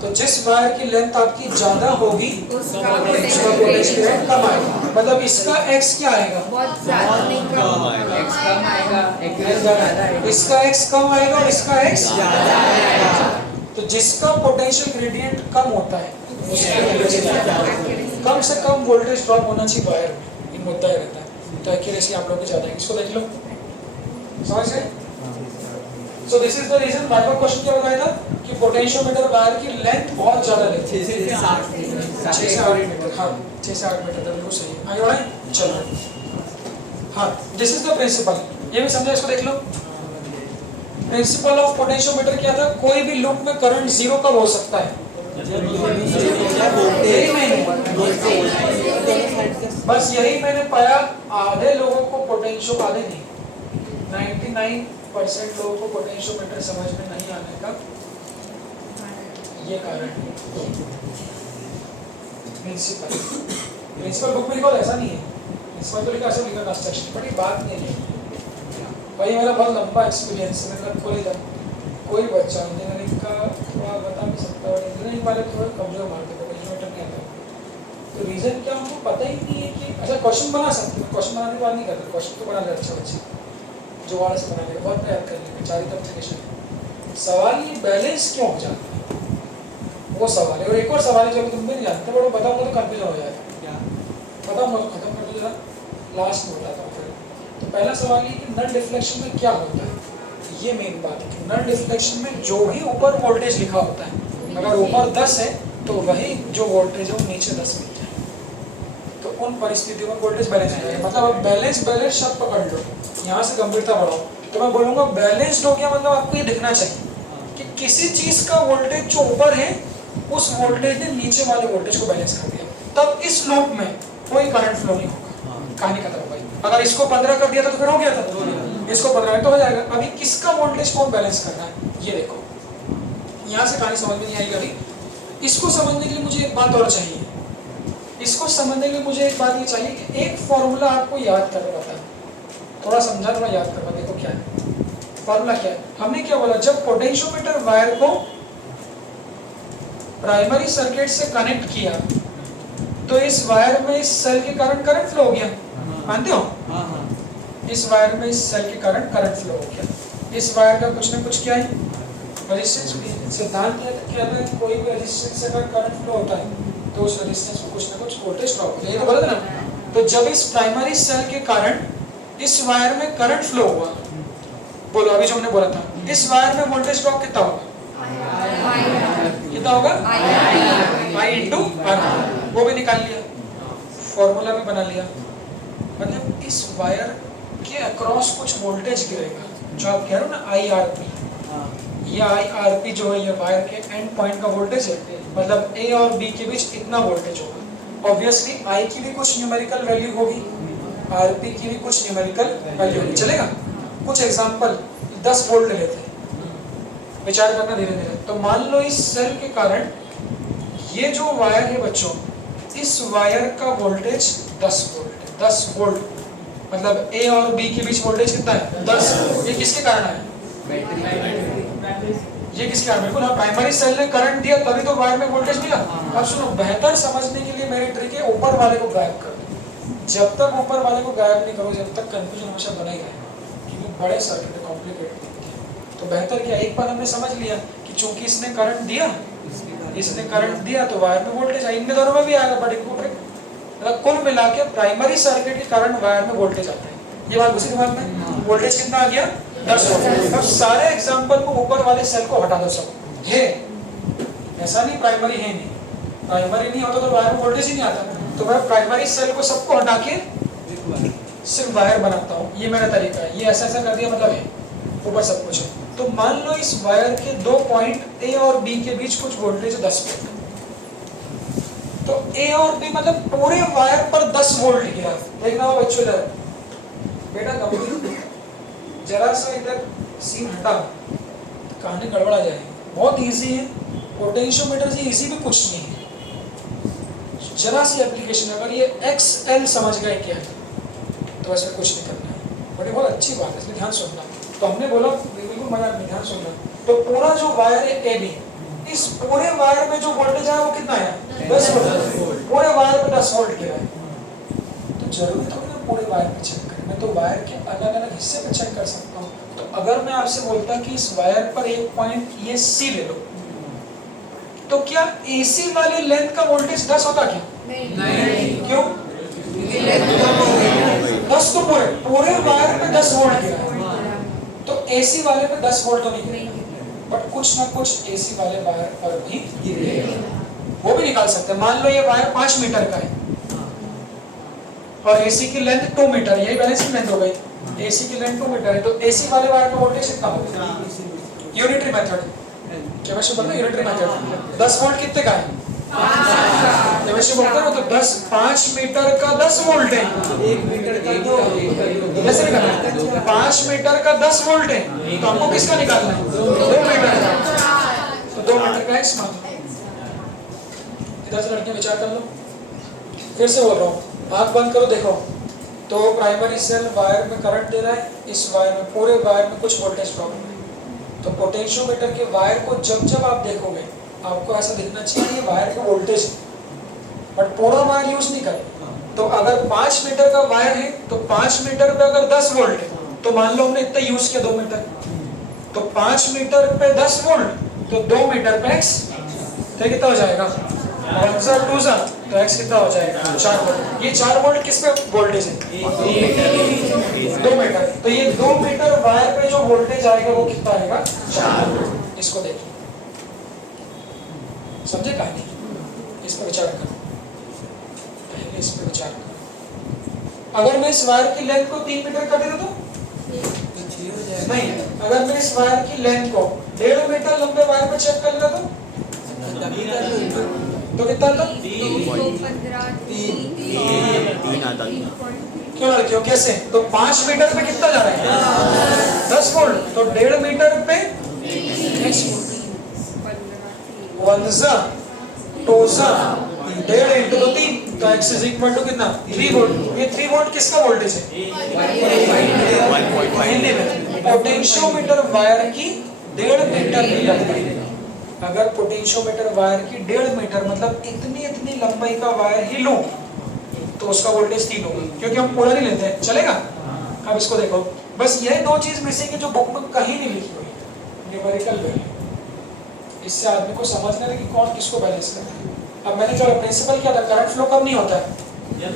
तो जिस वायर की लेंथ आपकी ज्यादा होगी उसका पोटेंशियल ग्रेडियंट कम आएगा। मतलब इसका X क्या आएगा? बहुत ज्यादा नहीं कम आएगा। इसका X कम आएगा और इसका X ज्यादा आएगा। तो जिसका पोटेंशियल ग्रेडियंट कम होता है कम से कम वोल्टेज ड्रॉप होना चाहिए वायर में, इन मुद्दा ही रहता है। तो एक्यूरेसी आप लोग की ज्यादा है। इसको देख लो, समझ गए? So this is the reason. बार बार क्वेश्चन क्या बताया था कि पोटेंशियोमीटर वायर की लेंथ बहुत ज्यादा लेती है, 6 से 8 मीटर। हाँ, 6 से 8 मीटर तक बिल्कुल सही है। आगे बढ़े, चलो। हाँ, दिस इज द प्रिंसिपल। ये भी समझा? इसको देख लो। प्रिंसिपल ऑफ पोटेंशियोमीटर क्या था? कोई भी लूप में करंट जीरो कब हो सकता है? बस यही मैंने पाया। आधे लोगों को पोटेंशियो, आधे नहीं, 99% लोगों को पोटेंशियोमीटर समझ में नहीं आने का ये कारण है। प्रिंसिपल बुक में लिखा ऐसा नहीं है। प्रिंसिपल तो लिखा ऐसा लिखा कंस्ट्रक्शन, बट ये बात नहीं है भाई। मेरा बहुत लंबा एक्सपीरियंस है। मैं खोले था कोई बच्चा इंजीनियरिंग का बता नहीं सकता, और इंजीनियरिंग वाले थोड़े कमजोर मारते पोटेंशियोमीटर नहीं आता। तो रीजन क्या, उनको पता ही नहीं है कि अच्छा क्वेश्चन बना सकते हैं। क्वेश्चन बनाने की बात नहीं करते, क्वेश्चन तो बना ले अच्छा बच्चे जो वाले से बना लेगा, बहुत प्रयास कर लेंगे, 4 एप्लीकेशन। सवाल ये बैलेंस क्यों हो जाता है, वो सवाल है। और एक और सवाल है जो तुम भी नहीं जानते, बड़ा बताऊंगा तो कंफ्यूजन हो जाएगा। क्या बताऊंगा तो खत्म कर दो जरा, लास्ट में बताता हूँ फिर। तो पहला सवाल ये कि नल डिफ्लेक्शन में क्या होता है। ये मेन बात है कि नल डिफ्लेक्शन में जो भी ऊपर वोल्टेज लिखा होता है, अगर ऊपर 10 है तो वही जो वोल्टेज है वो नीचे 10 मिल जाए। तो उन परिस्थितियों में वोल्टेज बैलेंस हो जाएगा। मतलब अब बैलेंस शब्द पकड़ लो, यहाँ से गंभीरता बढ़ाओ। तो मैं बोलूँगा बैलेंस्ड हो गया, मतलब आपको ये दिखना चाहिए कि किसी चीज़ का वोल्टेज जो ऊपर है उस वोल्टेज ने नीचे वाले वोल्टेज को बैलेंस कर दिया। तब इस लूप में कोई करंट फ्लो नहीं होगा, कहानी खत्म हो गई। अगर इसको 15 कर दिया था तो फिर हो गया था, इसको 15 तो हो जाएगा। अभी किसका वोल्टेज कौन बैलेंस करना है ये देखो। यहाँ से कहानी समझ में नहीं आएगी अभी। इसको समझने के लिए मुझे एक बात और चाहिए। इसको समझने के लिए मुझे एक बात ये चाहिए कि एक फॉर्मूला आपको याद करना था। थोड़ा समझा, थोड़ा याद करना। देखो क्या है फॉर्मूला, क्या है। हमने क्या बोला, जब पोटेंशियोमीटर वायर को प्राइमरी सर्किट से कनेक्ट किया तो इस वायर में इस सेल के कारण करंट फ्लो हो गया, मानते हो? इस वायर में इस सेल के कारण करंट फ्लो हो गया। इस वायर का कुछ ना कुछ क्या है, रेजिस्टेंस। सिद्धांत क्या है, कोई भी रेजिस्टेंस से अगर करंट फ्लो होता है तो उस रेजिस्टेंस में कुछ ना कुछ वोल्टेज ड्रॉप होता है, ये तो बोला था ना। तो जब इस प्राइमरी सेल के कारण इस वायर में करंट फ्लो हुआ, बोलो अभी जो हमने बोला था, इस वायर में वोल्टेज ड्रॉप कितना होगा? कितना होगा? I into R। वो भी निकाल लिया, फॉर्मूला भी बना लिया। मतलब इस वायर के अक्रॉस कुछ वोल्टेज गिरेगा, जो आप कह रहे हो ना IRP। ये IRP जो है ये वायर के एंड पॉइंट का वोल्टेज है। मतलब ए और बी के बीच इतना वोल्टेज होगा। ऑब्वियसली आई की भी कुछ न्यूमेरिकल वैल्यू होगी, आरपी की भी कुछ न्यूमेरिकल वैल्यू होगी। चलेगा? कुछ एग्जांपल 10 वोल्ट ले लेते हैं, विचार करना धीरे धीरे। तो मान लो इस सेल के कारण ये जो वायर है बच्चों, इस वायर का वोल्टेज 10 वोल्ट है। 10 वोल्ट मतलब ए और बी के बीच वोल्टेज कितना है? 10। ये किसके कारण है? ये किसके कारण? बिल्कुल हाँ, प्राइमरी सेल ने करंट दिया तभी तो वायर में वोल्टेज मिला। अब सुनो, बेहतर समझने के लिए मेरी ट्रिक है ऊपर वाले को गायब कर दो। जब तक ऊपर वाले को गायब नहीं करो, जब तक कंफ्यूजन हमेशा बना ही रहेगा, क्योंकि बड़े सर्किट है, कॉम्प्लिकेटेड। तो बेहतर क्या, एक बार हमने समझ लिया कि चूंकि इसने करंट दिया, इसने करंट दिया तो वायर में वोल्टेज आएगा। इन दोनों में भी आएगा, बट मतलब कुल मिला के प्राइमरी सर्किट के कारण वायर में वोल्टेज आता है। ये बात उसी दिमाग में, वोल्टेज कितना आ गया? 10 वोल्ट। अब सारे एग्जांपल को ऊपर वाले सेल को हटा दो। सब है, ऐसा नहीं प्राइमरी है नहीं, प्राइमरी नहीं होता तो वायर में वोल्टेज ही नहीं आता। तो मैं प्राइमरी सेल को सबको हटा के सिर्फ वायर बनाता हूँ। ये मेरा तरीका है। ये ऐसा ऐसा कर दिया मतलब है ऊपर सब कुछ है। तो मान लो इस वायर के 2 पॉइंट ए और बी के बीच कुछ वोल्टेज 10 वोल्ट। तो ए और बी मतलब पूरे वायर पर 10 वोल्ट गिरा। देखना हो बच्चों, इधर बेटा कभी जरा सा इधर सीन हटा, कहानी गड़बड़ा जाएगी। बहुत इजी है, पोटेंशियोमीटर से इजी भी कुछ नहीं है। जरा सी एप्लीकेशन, अगर ये XL समझ गए क्या है तो इसमें कुछ नहीं करना है। बड़ी बहुत अच्छी बात है, इसमें ध्यान सुनना। तो हमने बोला बिल्कुल मजाक नहीं, ध्यान सुनना। तो पूरा जो वायर है AB, इस पूरे वायर में जो वोल्टेज है वो कितना है? 10 वोल्ट। पूरे वायर पे 10 वोल्ट गिरा है। तो जरूरी थोड़ी ना पूरे वायर पे चेक करें, मैं तो वायर के अलग अलग हिस्से पे चेक कर सकता हूँ। तो अगर मैं आपसे बोलता कि इस वायर पर एक पॉइंट ये C ले लो, तो क्या AC वाली लेंथ का वोल्टेज 10 होता क्या? नहीं। क्यों? 10 तो पूरे वायर पे 10 वोल्ट गिरा है। तो AC वाले पे 10 वोल्ट तो नहीं गिरेगा, बट कुछ ना कुछ AC वाले वायर पर भी गिरेगा। वो भी निकाल सकते हैं। मान लो ये वायर 5 मीटर का है और AC की लेंथ 2 मीटर, यही बैलेंसिंग लेंथ हो गई। AC की लेंथ 2 मीटर है, तो AC वाले वायर का वोल्टेज कितना होगा? यूनिटरी मेथड, केमिस्ट्री बोलते हैं यूनिटरी मेथड। 10 वोल्ट कितने का है? केमिस्ट्री बोलते हैं तो 5 मीटर का 10 वोल्ट है। 1 मीटर का तो कैसे निकालना है? 5 मीटर का 10 वोल्ट है, तो हमको किसका निकालना है? 2 मीटर का। तो 2 मीटर का X मान लो। इधर से लड़के विचार कर लो। फिर से बोल रहा हूँ, आँख बंद करो, देखो। तो प्राइमरी सेल वायर में करंट दे रहा है, इस वायर में, पूरे वायर में कुछ वोल्टेज प्रॉब्लम है। तो पोटेंशियोमीटर के वायर को जब जब आप देखोगे, आपको ऐसा दिखना चाहिए ये वायर का वोल्टेज है, बट पूरा वायर यूज नहीं करें। तो अगर 5 मीटर का वायर है तो 5 मीटर पे अगर 10 वोल्ट है, तो मान लो हमने इतना यूज किया 2 मीटर, तो 5 मीटर पे 10 वोल्ट, तो 2 मीटर पे X, तो कितना हो जाएगा? 1 2 तो X कितना हो जाएगा? 4 वोल्ट। ये 4 वोल्ट किस पे वोल्टेज है? 2 मीटर। तो ये 2 मीटर वायर पे जो वोल्टेज आएगा वो कितना आएगा? 4 वोल्ट। इसको देखिए, समझे कहानी? इस पर विचार करो, पहले इस पर विचार करो। अगर मैं इस वायर की लेंथ को 3 मीटर कर देता तो नहीं, अगर मैं इस वायर की लेंथ को 1.5 मीटर लंबे वायर पे चेक कर लेता तो कितना था? 3 क्यों लड़कियों, कैसे? तो 5 मीटर पे कितना जा रहा है? 10 वोल्ट। तो 1.5 मीटर पे 1.5 इंटू 3, तो X इज इक्वल टू कितना? 3 वोल्ट। ये 3 वोल्ट किसका वोल्टेज है? पोटेंशियोमीटर वायर की 1.5 मीटर की लंबाई। अगर पोटेंशियोमीटर वायर की 1.5 मीटर मतलब इतनी लंबाई का वायर ही लूं, तो उसका वोल्टेज 3 होगा, क्योंकि हम पूरा नहीं लेते हैं। चलेगा? अब इसको देखो, बस ये 2 चीज मिसिंग है जो बुक में कहीं नहीं लिखी हुई, न्यूमेरिकल वैल्यू। इससे आदमी को समझना है कि कौन किसको बैलेंस करता है। अब मैंने जो प्रिंसिपल किया था, करंट फ्लो कब नहीं होता है? जब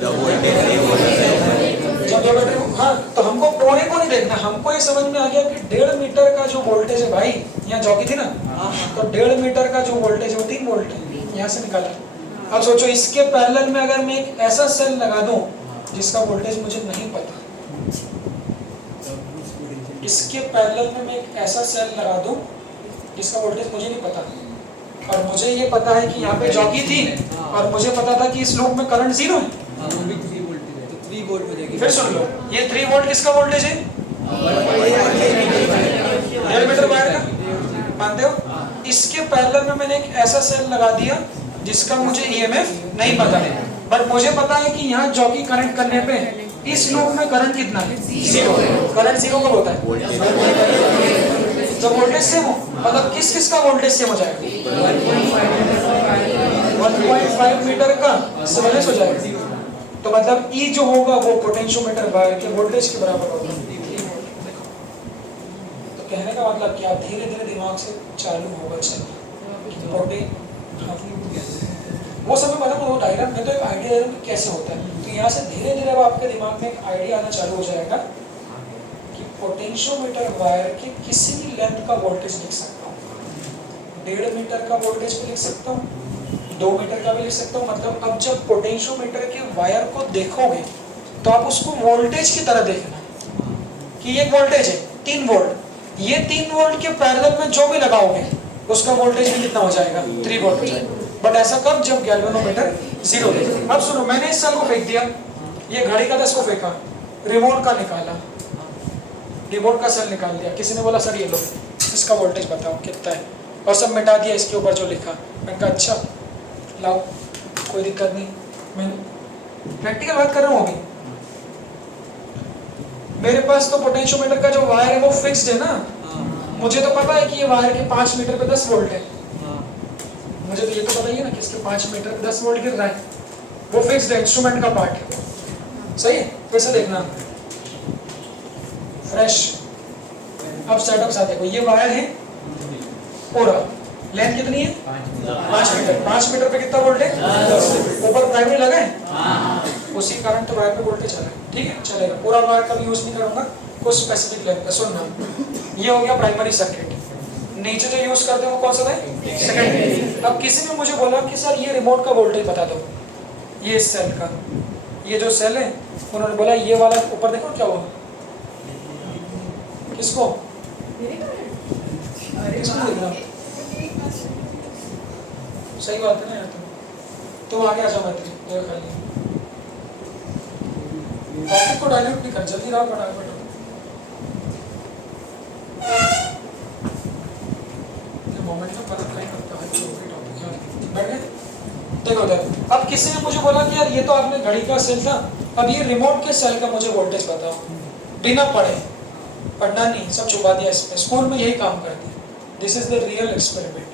बैटरी, हाँ, तो हमको पूरे को नहीं देखना, हमको ये समझ में आ गया कि 1.5 मीटर का जो वोल्टेज है, भाई यहाँ चौकी थी ना, तो 1.5 मीटर का जो वोल्टेज है वो 3 वोल्ट है, यहाँ से निकाला। अब सोचो इसके पैरेलल में अगर मैं एक ऐसा सेल लगा दूं जिसका वोल्टेज मुझे नहीं पता, इसके पैरेलल में मैं एक ऐसा सेल लगा दूं जिसका वोल्टेज मुझे नहीं पता, और मुझे ये पता है कि यहाँ पे जॉकी थी और मुझे पता था कि इस लूप में करंट 0 है। वो भी 3 वोल्ट है तो 3 वोल्ट हो जाएगी। फिर सुन लो, ये 3 वोल्ट किसका वोल्टेज है? डेढ़ मीटर वायर का, मानते हो? इसके पैरेलल में मैंने एक ऐसा सेल लगा दिया जिसका मुझे ईएमएफ नहीं पता है, बट मुझे पता है कि यहाँ जॉकी कनेक्ट करने पे इस लूप में करंट कितना है? 0। करंट 0 कब होता है? जब वोल्टेज सेम हो। मतलब किस किस का वोल्टेज सेम हो जाएगा? 1.5 मीटर का सिमलेस हो जाएगा। तो मतलब E जो होगा वो पोटेंशियोमीटर वायर के वोल्टेज के बराबर होगा। देखो, तो कहने का मतलब कि आप धीरे धीरे दिमाग से चालू होगा चलना। वो सब में मतलब वो डायग्राम में तो एक आइडिया दे रहा हूँ कि कैसे होता है। तो यहाँ से धीरे धीरे अब आपके दिमाग में एक आइडिया आना चालू हो जाएगा कि पोटेंशियोमीटर वायर के किसी भी लेंथ का वोल्टेज लिख सकता हूँ। 1.5 मीटर का वोल्टेज भी लिख सकता हूँ, 2 मीटर का भी लिख सकता हूँ। मतलब अब जब पोटेंशियोमीटर के वायर को देखोगे तो आप उसको वोल्टेज की तरह देखना कि ये वोल्टेज है 3 वोल्ट। ये 3 वोल्ट के पैरेलल में जो भी लगाओगे उसका वोल्टेज भी कितना हो जाएगा? 3 वोल्ट हो जाएगा। बट ऐसा कब? जब गैल्वेनोमीटर 0 है। अब सुनो, मैंने इस सेल को फेंक दिया, ये घड़ी का 10 को फेंका, रिमोट का निकाला, रिमोट का सेल निकाल दिया। किसी ने बोला सर ये लो, इसका वोल्टेज बताओ कितना है, और सब मिटा दिया इसके ऊपर जो लिखा। मैंने कहा अच्छा लाओ, कोई दिक्कत नहीं। मैं प्रैक्टिकल बात कर रहा हूँ अभी। मेरे पास तो पोटेंशियोमीटर का जो वायर है वो फिक्स्ड है ना। मुझे तो पता है कि ये वायर के 5 मीटर पे 10 वोल्ट है। मुझे तो ये तो पता ही है ना कि इसके 5 मीटर पे 10 वोल्ट गिर रहा है। वो फिक्स्ड है, इंस्ट्रूमेंट का पार्ट है। सही है? वैसे देखना फ्रेश। अब सेटअप साथ देखो, ये वायर है पूरा, लेंथ कितनी है? 5 मीटर। 5 मीटर पे कितना वोल्ट है? 10। ऊपर प्राइमरी लगा है, उसी कारण तो वायर पे वोल्टेज आ रहा है। ठीक है, चलेगा। पूरा वायर कभी यूज नहीं करूंगा, कुछ स्पेसिफिक लेंथ पे। सुनना, ये हो गया प्राइमरी सर्किट। नीचे जो यूज करते हैं वो कौन सा है? सेकेंडरी। अब किसी ने मुझे बोला कि सर ये रिमोट का वोल्टेज बता दो, ये इस सेल का, ये जो सेल है, उन्होंने बोला ये वाला ऊपर देखो क्या हुआ। किसको? किसको देख रहा? सही बात है ना यार। तुम आगे आ जाओ, मैं तेरे खाली टॉपिक को डायल्यूट नहीं कर, जल्दी रहो, फटाफट। मोमेंट में पता नहीं करता है कि कोई टॉपिक है। बैठ गए? देखो उधर। अब किसी ने मुझे बोला कि यार ये तो आपने घड़ी का सेल था, अब ये रिमोट के सेल का मुझे वोल्टेज बताओ। बिना पढ़े, पढ़ना नहीं, सब छुपा दिया इसमें। स्कूल में यही काम करते हैं। This is the real experiment.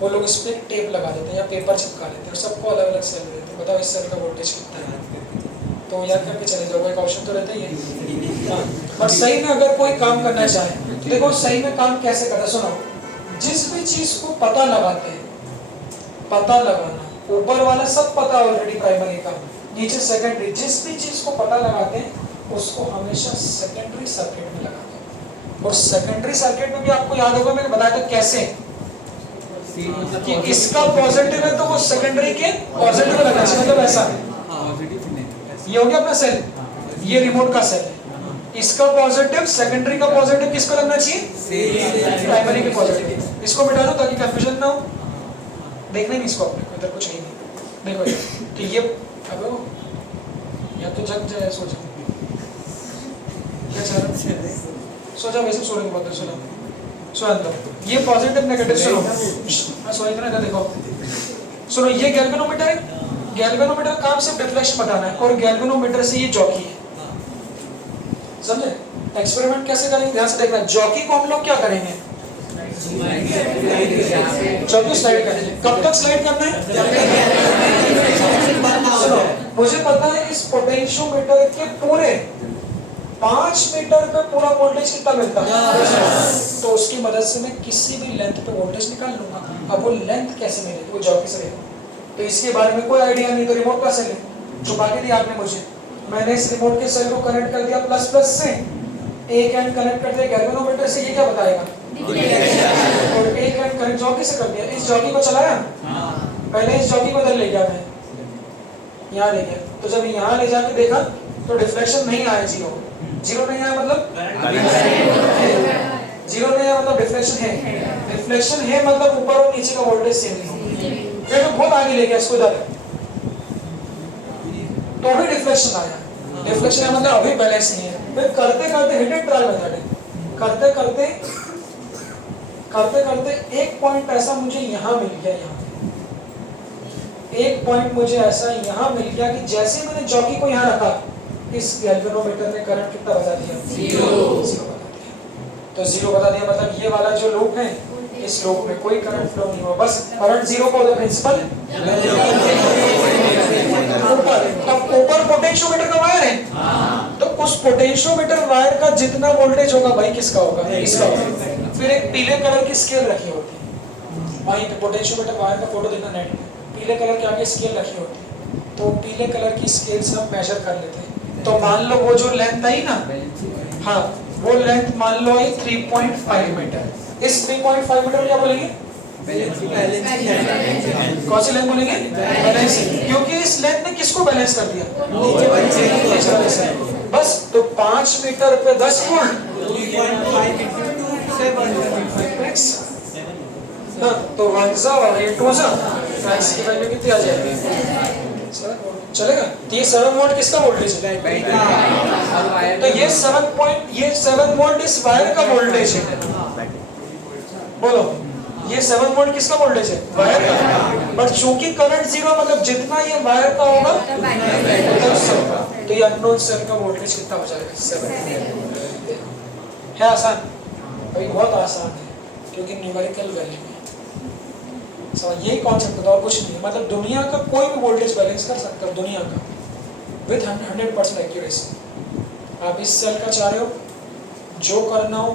वो लोग इस पर टेप लगा देते हैं या पेपर चिपका देते हैं और सबको अलग अलग सेल देते हैं। बताओ इस सेल का वोल्टेज कितना है, तो याद करके चले जाओ। एक ऑप्शन तो रहता ही है। और सही में अगर कोई काम करना चाहे तो देखो सही में काम कैसे करता है। सुनो, जिस भी चीज को पता लगाते हैं, पता लगाना, ऊपर वाला सब पता ऑलरेडी प्राइमरी का, नीचे सेकेंडरी, जिस भी चीज को पता लगाते हैं उसको हमेशा सेकेंडरी सर्किट में लगाते हैं। और सेकेंडरी सर्किट में भी आपको याद होगा मैंने बताया था कैसे, कि इसका पॉजिटिव है तो वो सेकेंडरी के पॉजिटिव में लगना चाहिए। मतलब ऐसा ये हो गया अपना सेल, ये रिमोट का सेल है, इसका पॉजिटिव सेकेंडरी का पॉजिटिव किसको लगना चाहिए? प्राइमरी के पॉजिटिव। इसको मिटा दो ताकि कंफ्यूजन ना हो। देखना नहीं इसको, अपने को इधर कुछ है ही नहीं। देखो तो ये अब या तो जग जाए, सो जाओ, क्या चाह रहा? सो जाओ, वैसे सोने के बाद सो जाओ, सो अंदर। ये पॉजिटिव नेगेटिव सुनो, मैं सो इतना इधर देखो। सुनो, ये गैल्वेनोमीटर है। गैल्वेनोमीटर काम सिर्फ डिफ्लेक्शन बताना है, और गैल्वेनोमीटर से ये जॉकी है। समझे? एक्सपेरिमेंट कैसे करेंगे ध्यान से देखना। जॉकी को हम लोग क्या करेंगे? जॉकी स्लाइड करेंगे। कब तक स्लाइड करना है? सुनो, मुझे पता है इस पोटेंशियोमीटर के पूरे 5 मीटर पे पूरा वोल्टेज कितना मिलता है, तो उसकी मदद से मैं किसी भी लेंथ पे वोल्टेज निकाल लूंगा। अब वो लेंथ कैसे मिलेगी? वो जॉकी से देखो। तो इसके बारे में कोई आइडिया नहीं, तो रिमोट का सेल है, छुपा के दिया आपने मुझे। मैंने इस रिमोट के सेल को कनेक्ट कर दिया प्लस प्लस से, एक एंड कनेक्ट कर दिया गैल्वेनोमीटर से, ये क्या बताएगा? और एक एंड कनेक्ट जॉकी से कर दिया। इस जॉकी को चलाया, पहले इस जॉकी को इधर ले गया, मैं यहाँ ले गया। तो जब यहाँ ले जाके देखा तो डिफ्लेक्शन नहीं आया, जीरो नहीं आया, मतलब जीरो नहीं है मतलब डिफ्लेक्शन है, डिफ्लेक्शन है मतलब ऊपर और नीचे का वोल्टेज सेम नहीं होगा। फिर तो बहुत आगे ले गया इसको इधर, तो भी डिफ्लेक्शन आया, डिफ्लेक्शन है मतलब अभी बैलेंस नहीं है। फिर करते करते हिट एंड ट्रायल मेथड है, करते करते एक पॉइंट ऐसा मुझे यहाँ मिल गया, यहाँ एक पॉइंट मुझे ऐसा यहाँ मिल गया कि जैसे मैंने जॉकी को यहाँ रखा, इस गैल्वेनोमीटर ने करंट कितना बता दिया? जीरो बता दिया। तो जीरो बता दिया मतलब ये वाला जो लूप है, इस लूप में कोई करंट फ्लो नहीं हुआ, बस करंट जीरो को द प्रिंसिपल ऊपर पोटेंशियोमीटर का वायर है, तो उस पोटेंशियोमीटर वायर का जितना वोल्टेज होगा भाई किसका होगा? इसका होगा। फिर एक पीले कलर की स्केल रखी होती है वहीं पे, पोटेंशियोमीटर वायर का फोटो देखना नेट पे, पीले कलर के आगे स्केल रखी होती है, तो पीले कलर की स्केल से हम मेजर कर लेते हैं। तो मान लो वो जो लेंथ आई ना, हाँ वो लेंथ मान लो आई 3.5 मीटर। इस 3.5 मीटर क्या बोलेंगे? कौन सी लेंथ बोलेंगे? बैलेंस, क्योंकि इस लेंथ ने किसको बैलेंस कर दिया? बस, तो 5 मीटर पे 10 वोल्ट, तो 1 और 8 की वैल्यू कितनी आ जाएगी? चलेगा? तो ये 7 वोल्ट किसका वोल्टेज है? तो ये 7 वोल्ट इस वायर का वोल्टेज है। बोलो, ये 7 वोल्ट किसका वोल्टेज है? वायर का। बट चूंकि करंट जीरो मतलब जितना ये वायर का होगा तो ये अननोन सेल का वोल्टेज कितना हो जाएगा? 7 है। आसान भाई, बहुत आसान है क्योंकि न्यूमेरिकल वैल्यू है। यही कॉन्सेप्ट होता है और कुछ नहीं। मतलब दुनिया का कोई भी वोल्टेज बैलेंस कर सकता है, दुनिया का, विथ 100% एक्यूरेसी। आप इस सेल का चाह रहे हो, जो करना हो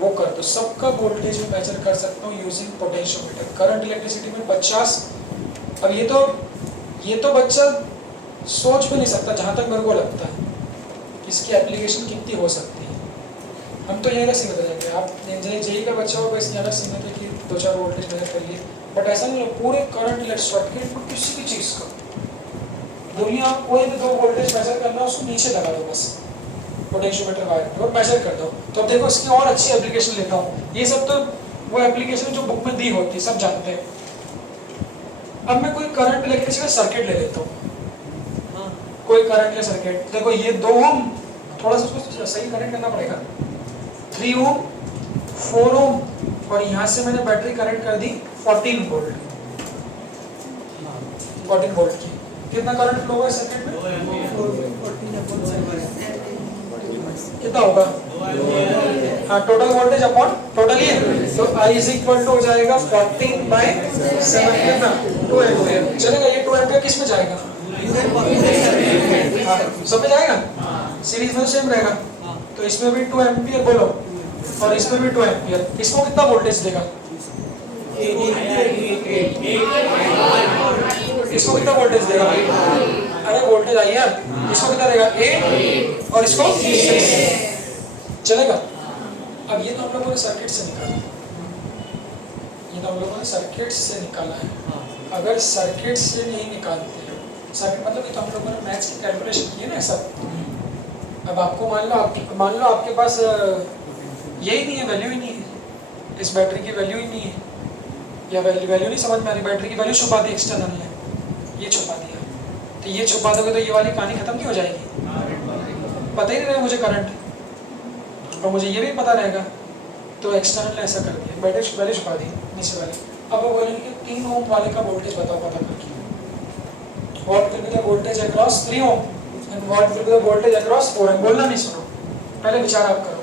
वो कर दो, सबका वोल्टेज में मेजर कर सकता हूँ यूजिंग पोटेंशियोमीटर। करंट इलेक्ट्रिसिटी में 50। अब ये तो बच्चा सोच भी नहीं सकता, जहाँ तक मेरे को लगता है इसकी एप्लीकेशन कितनी हो सकती है। हम तो यही सीमित हो जाएंगे। आप इंजीनियरिंग जेई का बच्चा होगा, इसकी अलग सीमित है कि 2-4 वोल्टेज मेजर कर लिए, बट ऐसा नहीं है पूरे करंट सर्किट में किसी भी चीज़ का, दुनिया कोई भी 2 वोल्टेज मेजर करना उसको नीचे लगा दो बस पोटेंशियोमीटर वायर और मेजर कर दो। तो अब देखो इसकी और अच्छी एप्लीकेशन लेता हूँ। ये सब तो वो एप्लीकेशन जो बुक में दी होती है, सब जानते हैं। अब मैं कोई करंट इलेक्ट्रिसिटी का सर्किट ले लेता हूँ, कोई करंट का सर्किट। देखो ये 2 ओम, थोड़ा सा उसको सही कनेक्ट करना पड़ेगा, 3 ओम, 4 ओम, और यहाँ से मैंने बैटरी करंट कर दी 14 वोल्ट की। कितना करंट फ्लो होगा सर्किट में? कितना होगा? हाँ, टोटल वोल्टेज अपॉन टोटल ही है, तो I इज इक्वल टू हो जाएगा 14/7 कितना? 2 एम्पियर। चलेगा? ये 2 एम्पियर किस में जाएगा? हाँ, सब में जाएगा, सीरीज में सेम रहेगा। तो इसमें भी 2 एम्पियर बोलो, और इसमें भी 2 एम्पियर। इसको कितना वोल्टेज देगा? इसको कितना वोल्टेज देगा? अरे वोल्टेज आई यार, इसको कितना देगा? 8, और इसको 6। चलेगा? अब ये तो हम लोगों ने सर्किट से निकाला, है। अगर सर्किट से नहीं निकालते, सर्किट मतलब ये तो हम लोगों ने मैथ्स की कैलकुलेशन की है ना सब। अब आपको मान लो आपके पास यही नहीं है, वैल्यू ही नहीं है, इस बैटरी की वैल्यू ही नहीं है, या वैल्यू नहीं समझ में आ रही, बैटरी की वैल्यू छुपा दी एक्सटर्नल ने, ये छुपा दिया, तो ये छुपा दोगे तो ये वाली कहानी खत्म नहीं हो जाएगी? पता ही नहीं रहेगा मुझे करंट, और मुझे ये भी पता रहेगा, तो एक्सटर्नल ने ऐसा कर दिया, बैटरी वैल्यू छुपा दी नीचे वाली। अब वो बोलेंगे कि 3 ओम वाले का वोल्टेज बताओ, पता करके। What will be the voltage across 3 ohm and what will be the voltage across 4 ओम? बोलना नहीं, सुनो, पहले विचार आप करो।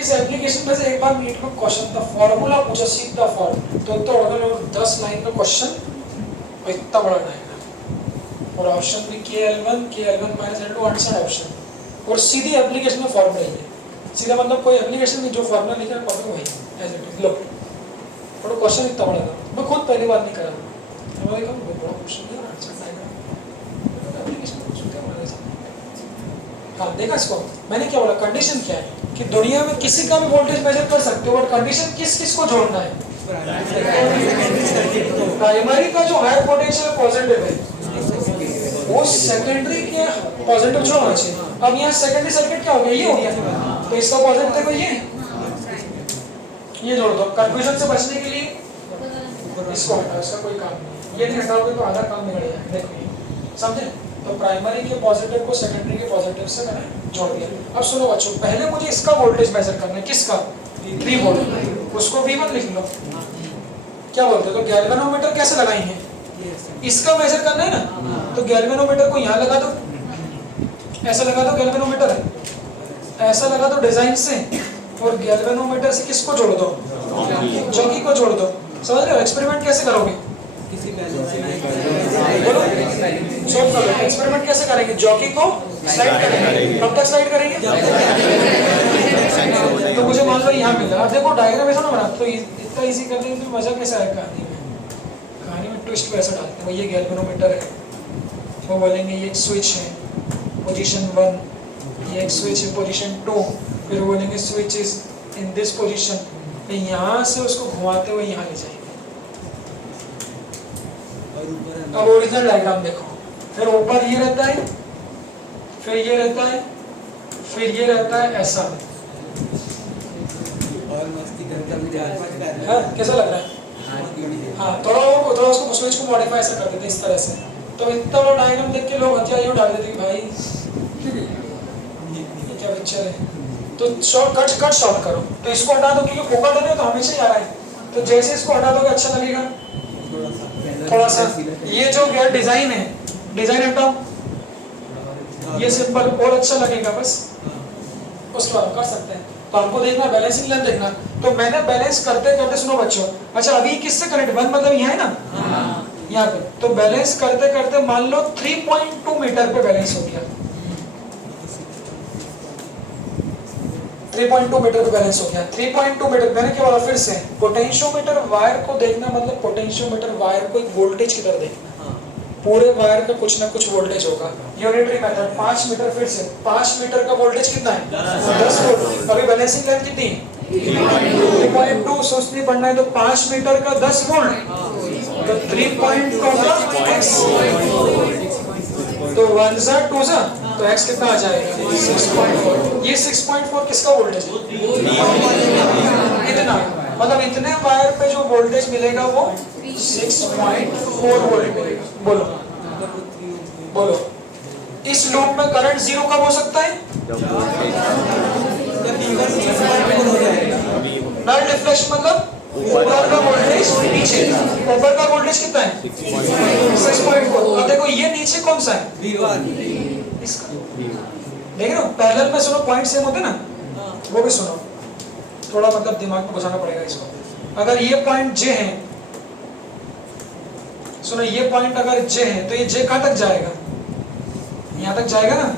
इस एप्लीकेशन में से एक बार नीट में क्वेश्चन था, फॉर्मूला पूछा सीधा फॉर्म, तो अगर 10 लाइन का क्वेश्चन इतना बड़ा रहेगा, और ऑप्शन भी KL1 L2 आंसर ऑप्शन, और सीधी एप्लीकेशन में फॉर्मूला ही है। सीधा मतलब कोई एप्लीकेशन में जो फॉर्मूला लिखा है कॉपी वही एज इट इज। लो, और क्वेश्चन इतना बड़ा था, मैं खुद पहली बार नहीं करा, मैं देखा बहुत बड़ा क्वेश्चन है, आंसर आएगा एप्लीकेशन में कुछ क्या बोला। हाँ, देखा इसको मैंने क्या बोला, कंडीशन क्या है कि दुनिया में किसी का भी वोल्टेज मेजर कर सकते हो, बट कंडीशन किस को जोड़ना है? प्राइमरी का जो हायर पोटेंशियल पॉजिटिव है, वो सेकेंडरी के पॉजिटिव जो होना चाहिए। अब यहाँ सेकेंडरी सर्किट क्या हो गया, ये हो गया, तो इसका पॉजिटिव देखो ये जोड़ दो। कंफ्यूजन से बचने के लिए इसको हटाओ, इसका कोई काम नहीं, ये नहीं हटाओगे तो आधा काम बिगड़ जाएगा। देखो ये समझे, तो प्राइमरी के पॉजिटिव को सेकेंडरी के पॉजिटिव से मैंने जोड़ दिया। अब सुनो बच्चों, पहले मुझे इसका वोल्टेज मेजर करना है, किसका, 3 वोल्ट, उसको V1 लिख लो। क्या बोलते हो, तो गैल्वेनोमीटर कैसे लगाएंगे, इसका मेजर करना है ना, तो गैल्वेनोमीटर को यहाँ लगा दो, ऐसा लगा दो गैल्वेनोमीटर, ऐसा लगा दो डिजाइन से, और गैल्वेनोमीटर से किसको जोड़ दो, जॉकी को जोड़ दो। समझ रहे हो, एक्सपेरिमेंट कैसे करोगे, बोलो सॉल्व करो। एक्सपेरिमेंट कैसे करेंगे, जॉकी को स्लाइड करेंगे, कब तक स्लाइड करेंगे, तो मुझे मान लो यहाँ मिल रहा है। देखो डायग्राम ऐसा ना बना, तो इतना इजी कर देंगे तो मजा कैसे आएगा कहानी में। कहानी में ट्विस्ट को ऐसा डालते हैं, ये गैल्वेनोमीटर है, वो बोलेंगे ये एक स्विच है पोजीशन 1, ये एक स्विच है पोजीशन 2, फिर बोलेंगे switch is in this position, यहाँ से उसको घुमाते हुए यहाँ ले जाएंगे। अब ओरिजिनल डायग्राम देखो, फिर ऊपर ये रहता है, फिर ये रहता है, फिर ये रहता है ऐसा। हाँ कैसा लग रहा है, हाँ थोड़ा उसको स्विच को मॉडिफाई ऐसा कर देते हैं इस तरह से, तो इतना बड़ा डायग्राम देख के लोग हथियार यूँ डाल देते हैं भाई ये क्या पिक्चर है। तो कट शॉर्ट करो, तो इसको हटा दो क्योंकि फोकट है तो हमेशा ही आ रहा है, तो जैसे इसको हटा दोगे अच्छा लगेगा थोड़ा सा। ये जो गैर डिजाइन है, डिजाइन हटाओ, ये सिंपल और अच्छा लगेगा बस, उसके बाद कर सकते हैं। तो आपको देखना बैलेंसिंग लाइन देखना, तो मैंने बैलेंस करते करते सुनो बच्चों, अच्छा अभी किससे कनेक्ट, 1 मतलब यहाँ है ना, यहाँ पे, तो बैलेंस करते करते मान लो 3.2 मीटर पे बैलेंस हो गया, 3.2 मीटर पे बैलेंस हो गया। 3.2 मीटर मैंने क्या बोला फिर से, पोटेंशियोमीटर वायर को देखना मतलब पोटेंशियोमीटर वायर को एक वोल्टेज की तरह देखना, पूरे वायर का कुछ ना कुछ वोल्टेज होगा। यूनिटरी मेथड 5 मीटर, फिर से 5 मीटर का वोल्टेज कितना है, 10 वोल्ट। अभी बैलेंसिंग लाइन कितनी, 3.2, सोच नहीं पढ़ना है, तो 5 मीटर का 10 वोल्ट, तो 3.2 का x, तो 1 ज़ा 2 ज़ा, तो x कितना आ जाएगा 6.4। ये 6.4 किसका वोल्टेज है, इतना, मतलब इतने वायर पे जो वोल्टेज मिलेगा वो 6.4 वोल्ट मिलेगा। बोलो बोलो, इस लूप में करंट 0 कब हो सकता है, नल डिफ्लेक्शन मतलब ऊपर का वोल्टेज नीचे, ऊपर का वोल्टेज कितना है 6.4। अब देखो ये नीचे कौन सा है, इसका, देख रहे हो पैरेलल में, सुनो पॉइंट सेम होते ना, वो भी सुनो, थोड़ा मतलब दिमाग में घुसाना पड़ेगा इसको। अगर ये पॉइंट J है, सुनो ये पॉइंट अगर J है तो ये J कहाँ तक जाएगा, यहाँ तक जाएगा ना,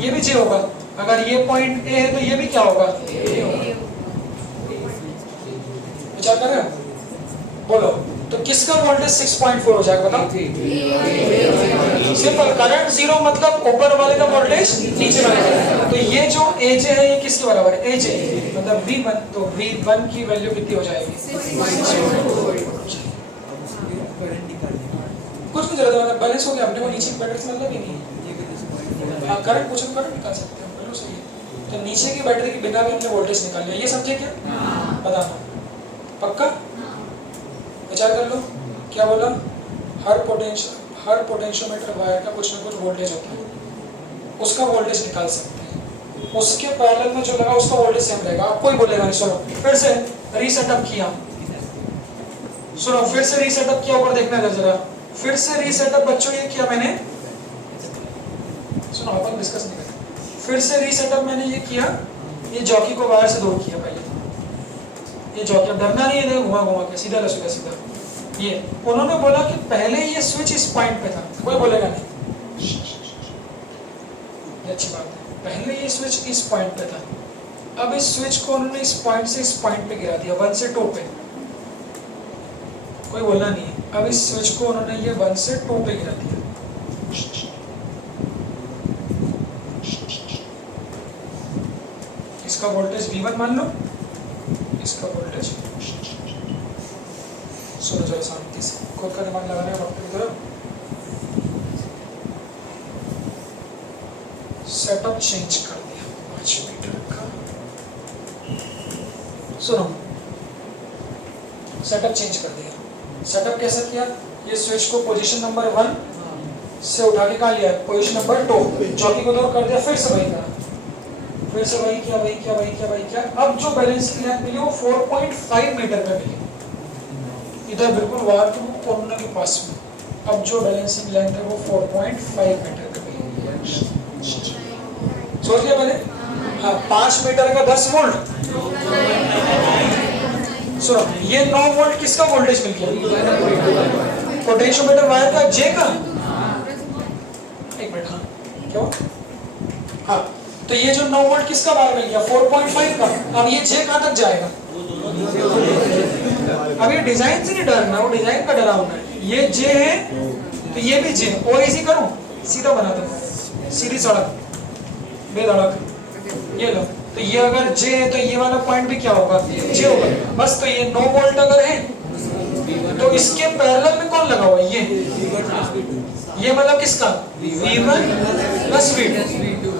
ये भी J होगा। अगर ये पॉइंट A है तो ये भी क्या होगा, विचार कर रहे हो, बोलो तो किसका वोल्टेज 6.4 हो जाएगा बताओ, सिंपल, करंट 0 मतलब ऊपर वाले का वोल्टेज नीचे वाले का। तो ये जो AJ है ये किसके बराबर है, AJ मतलब V1, तो V1 की वैल्यू कितनी हो जाएगी, कुछ नहीं जरूरत है, बैलेंस हो गया अपने को, नीचे बैटरी से मतलब ही नहीं है। करंट पूछो तो करंट निकाल सकते हैं, बिल्कुल सही है। तो नीचे की बैटरी के बिना भी हमने वोल्टेज निकाल लिया, ये समझे क्या, बताना पक्का, विचार कर लो। क्या बोला, हर पोटेंशियोमीटर वायर का कुछ ना कुछ वोल्टेज होता है, उसका वोल्टेज निकाल सकते हैं, उसके पैरेलल में जो लगा उसका वोल्टेज सेम रहेगा, आप कोई बोलेगा नहीं। सुनो फिर से रीसेटअप किया, सुनो फिर से रीसेटअप किया, ऊपर देखना है जरा, फिर से रीसेटअप बच्चों ये किया मैंने, सुनो अपन डिस्कस नहीं करें, फिर से रीसेटअप मैंने ये किया, ये जॉकी को वायर से दूर किया पहले, ये जॉकी, अब डरना नहीं है, घुमा घुमा के सीधा लसूगा सीधा। ये उन्होंने बोला कि पहले ये स्विच इस पॉइंट पे था, कोई बोलेगा नहीं, अच्छी बात है, पहले ये स्विच इस पॉइंट पे था, अब इस स्विच को उन्होंने इस पॉइंट से इस पॉइंट पे गिरा दिया, 1 से 2 पे, कोई बोलना नहीं है। अब इस स्विच को उन्होंने ये 1 से 2 पे गिरा दिया, इसका वोल्टेज V1 मान लो, इसका वोल्टेज, सुनो जरा शांति से, खुद का दिमाग लगाने का वक्त की तरफ, सेटअप चेंज कर दिया 5 मीटर का। सुनो, सेटअप चेंज कर दिया। सेटअप कैसे किया? ये स्विच को पोजीशन नंबर 1 से उठा के कहाँ लिया? Position number 2। चौकी को दूर कर दिया, फिर से वही करा, फिर से वही किया, वही किया, वही किया, वही किया। अब जो बैलेंसिंग लेंथ मिली वो 4.5 मीटर में मिली, इधर बिल्कुल वायर के कोने के पास में। अब जो बैलेंसिंग लेंथ है वो 4.5 मीटर में मिली। सोच लिया मैंने? हाँ, 5 मीटर का 10 वोल्ट। सुनो, ये 9 वोल्ट किसका वोल्टेज मिल गया? पोटेंशियोमीटर वायर का जे का। एक मिनट, हाँ क्यों? हाँ, तो ये जो 9 वोल्ट किसका वायर मिल गया? 4.5 का। अब ये जे कहाँ तक जाएगा? अब ये डिजाइन से नहीं डरना, वो डिजाइन का डरावना है। ये जे है तो ये भी जे, और इसी करूं, सीधा बना दो, सीधी सड़क बेधड़क। ये लो, तो ये अगर जे है तो ये वाला पॉइंट भी क्या होगा? जे होगा। बस, तो ये 9 वोल्ट अगर है तो इसके पैरेलल में कौन लगा हुआ है? ये मतलब किसका? V1 plus V2।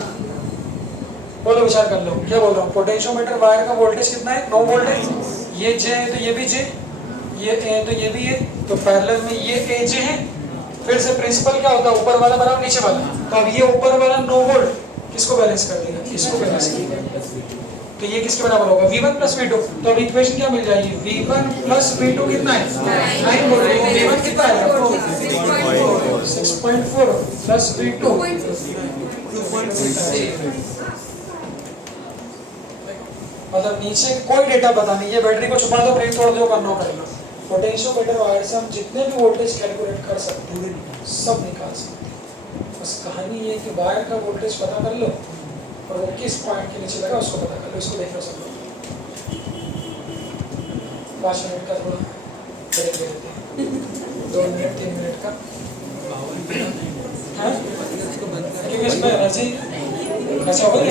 बोलो, विचार कर लो, क्या बोल रहा हूँ? पोटेंशियोमीटर वायर का वोल्टेज कितना है? 9 वोल्ट है। ये जे है तो ये भी जे, ये ए है तो ये भी है, तो पैरेलल में ये ए जे है। फिर से प्रिंसिपल क्या होता है? ऊपर वाला बनाओ नीचे वाला। तो अब ये ऊपर वाला 9 वोल्ट किसको बैलेंस कर देगा? इसको बैलेंस कर देगा। तो ये किसके बराबर होगा? V1 plus V2। तो अब इक्वेशन क्या मिल जाएगी? V1 प्लस V2 कितना है? 9 वोल्ट। V1 कितना आएगा? 6.4 प्लस V2 मतलब नीचे कोई डेटा पता नहीं। ये बैटरी को छुपा दो, ब्रेक तोड़ दो, करना करेगा। पोटेंशियोमीटर वायर से हम जितने भी वोल्टेज कैलकुलेट कर सकते हैं सब निकाल सकते हैं। बस कहानी ये कि वायर का वोल्टेज पता कर लो और वो किस पॉइंट के नीचे लगा उसको पता कर लो। इसको देख लो सब लोग। 5 मिनट का थोड़ा ब्रेक ले लेते हैं, 2 मिनट 3 मिनट का। हाँ, क्योंकि इसमें एनर्जी खर्चा होगा।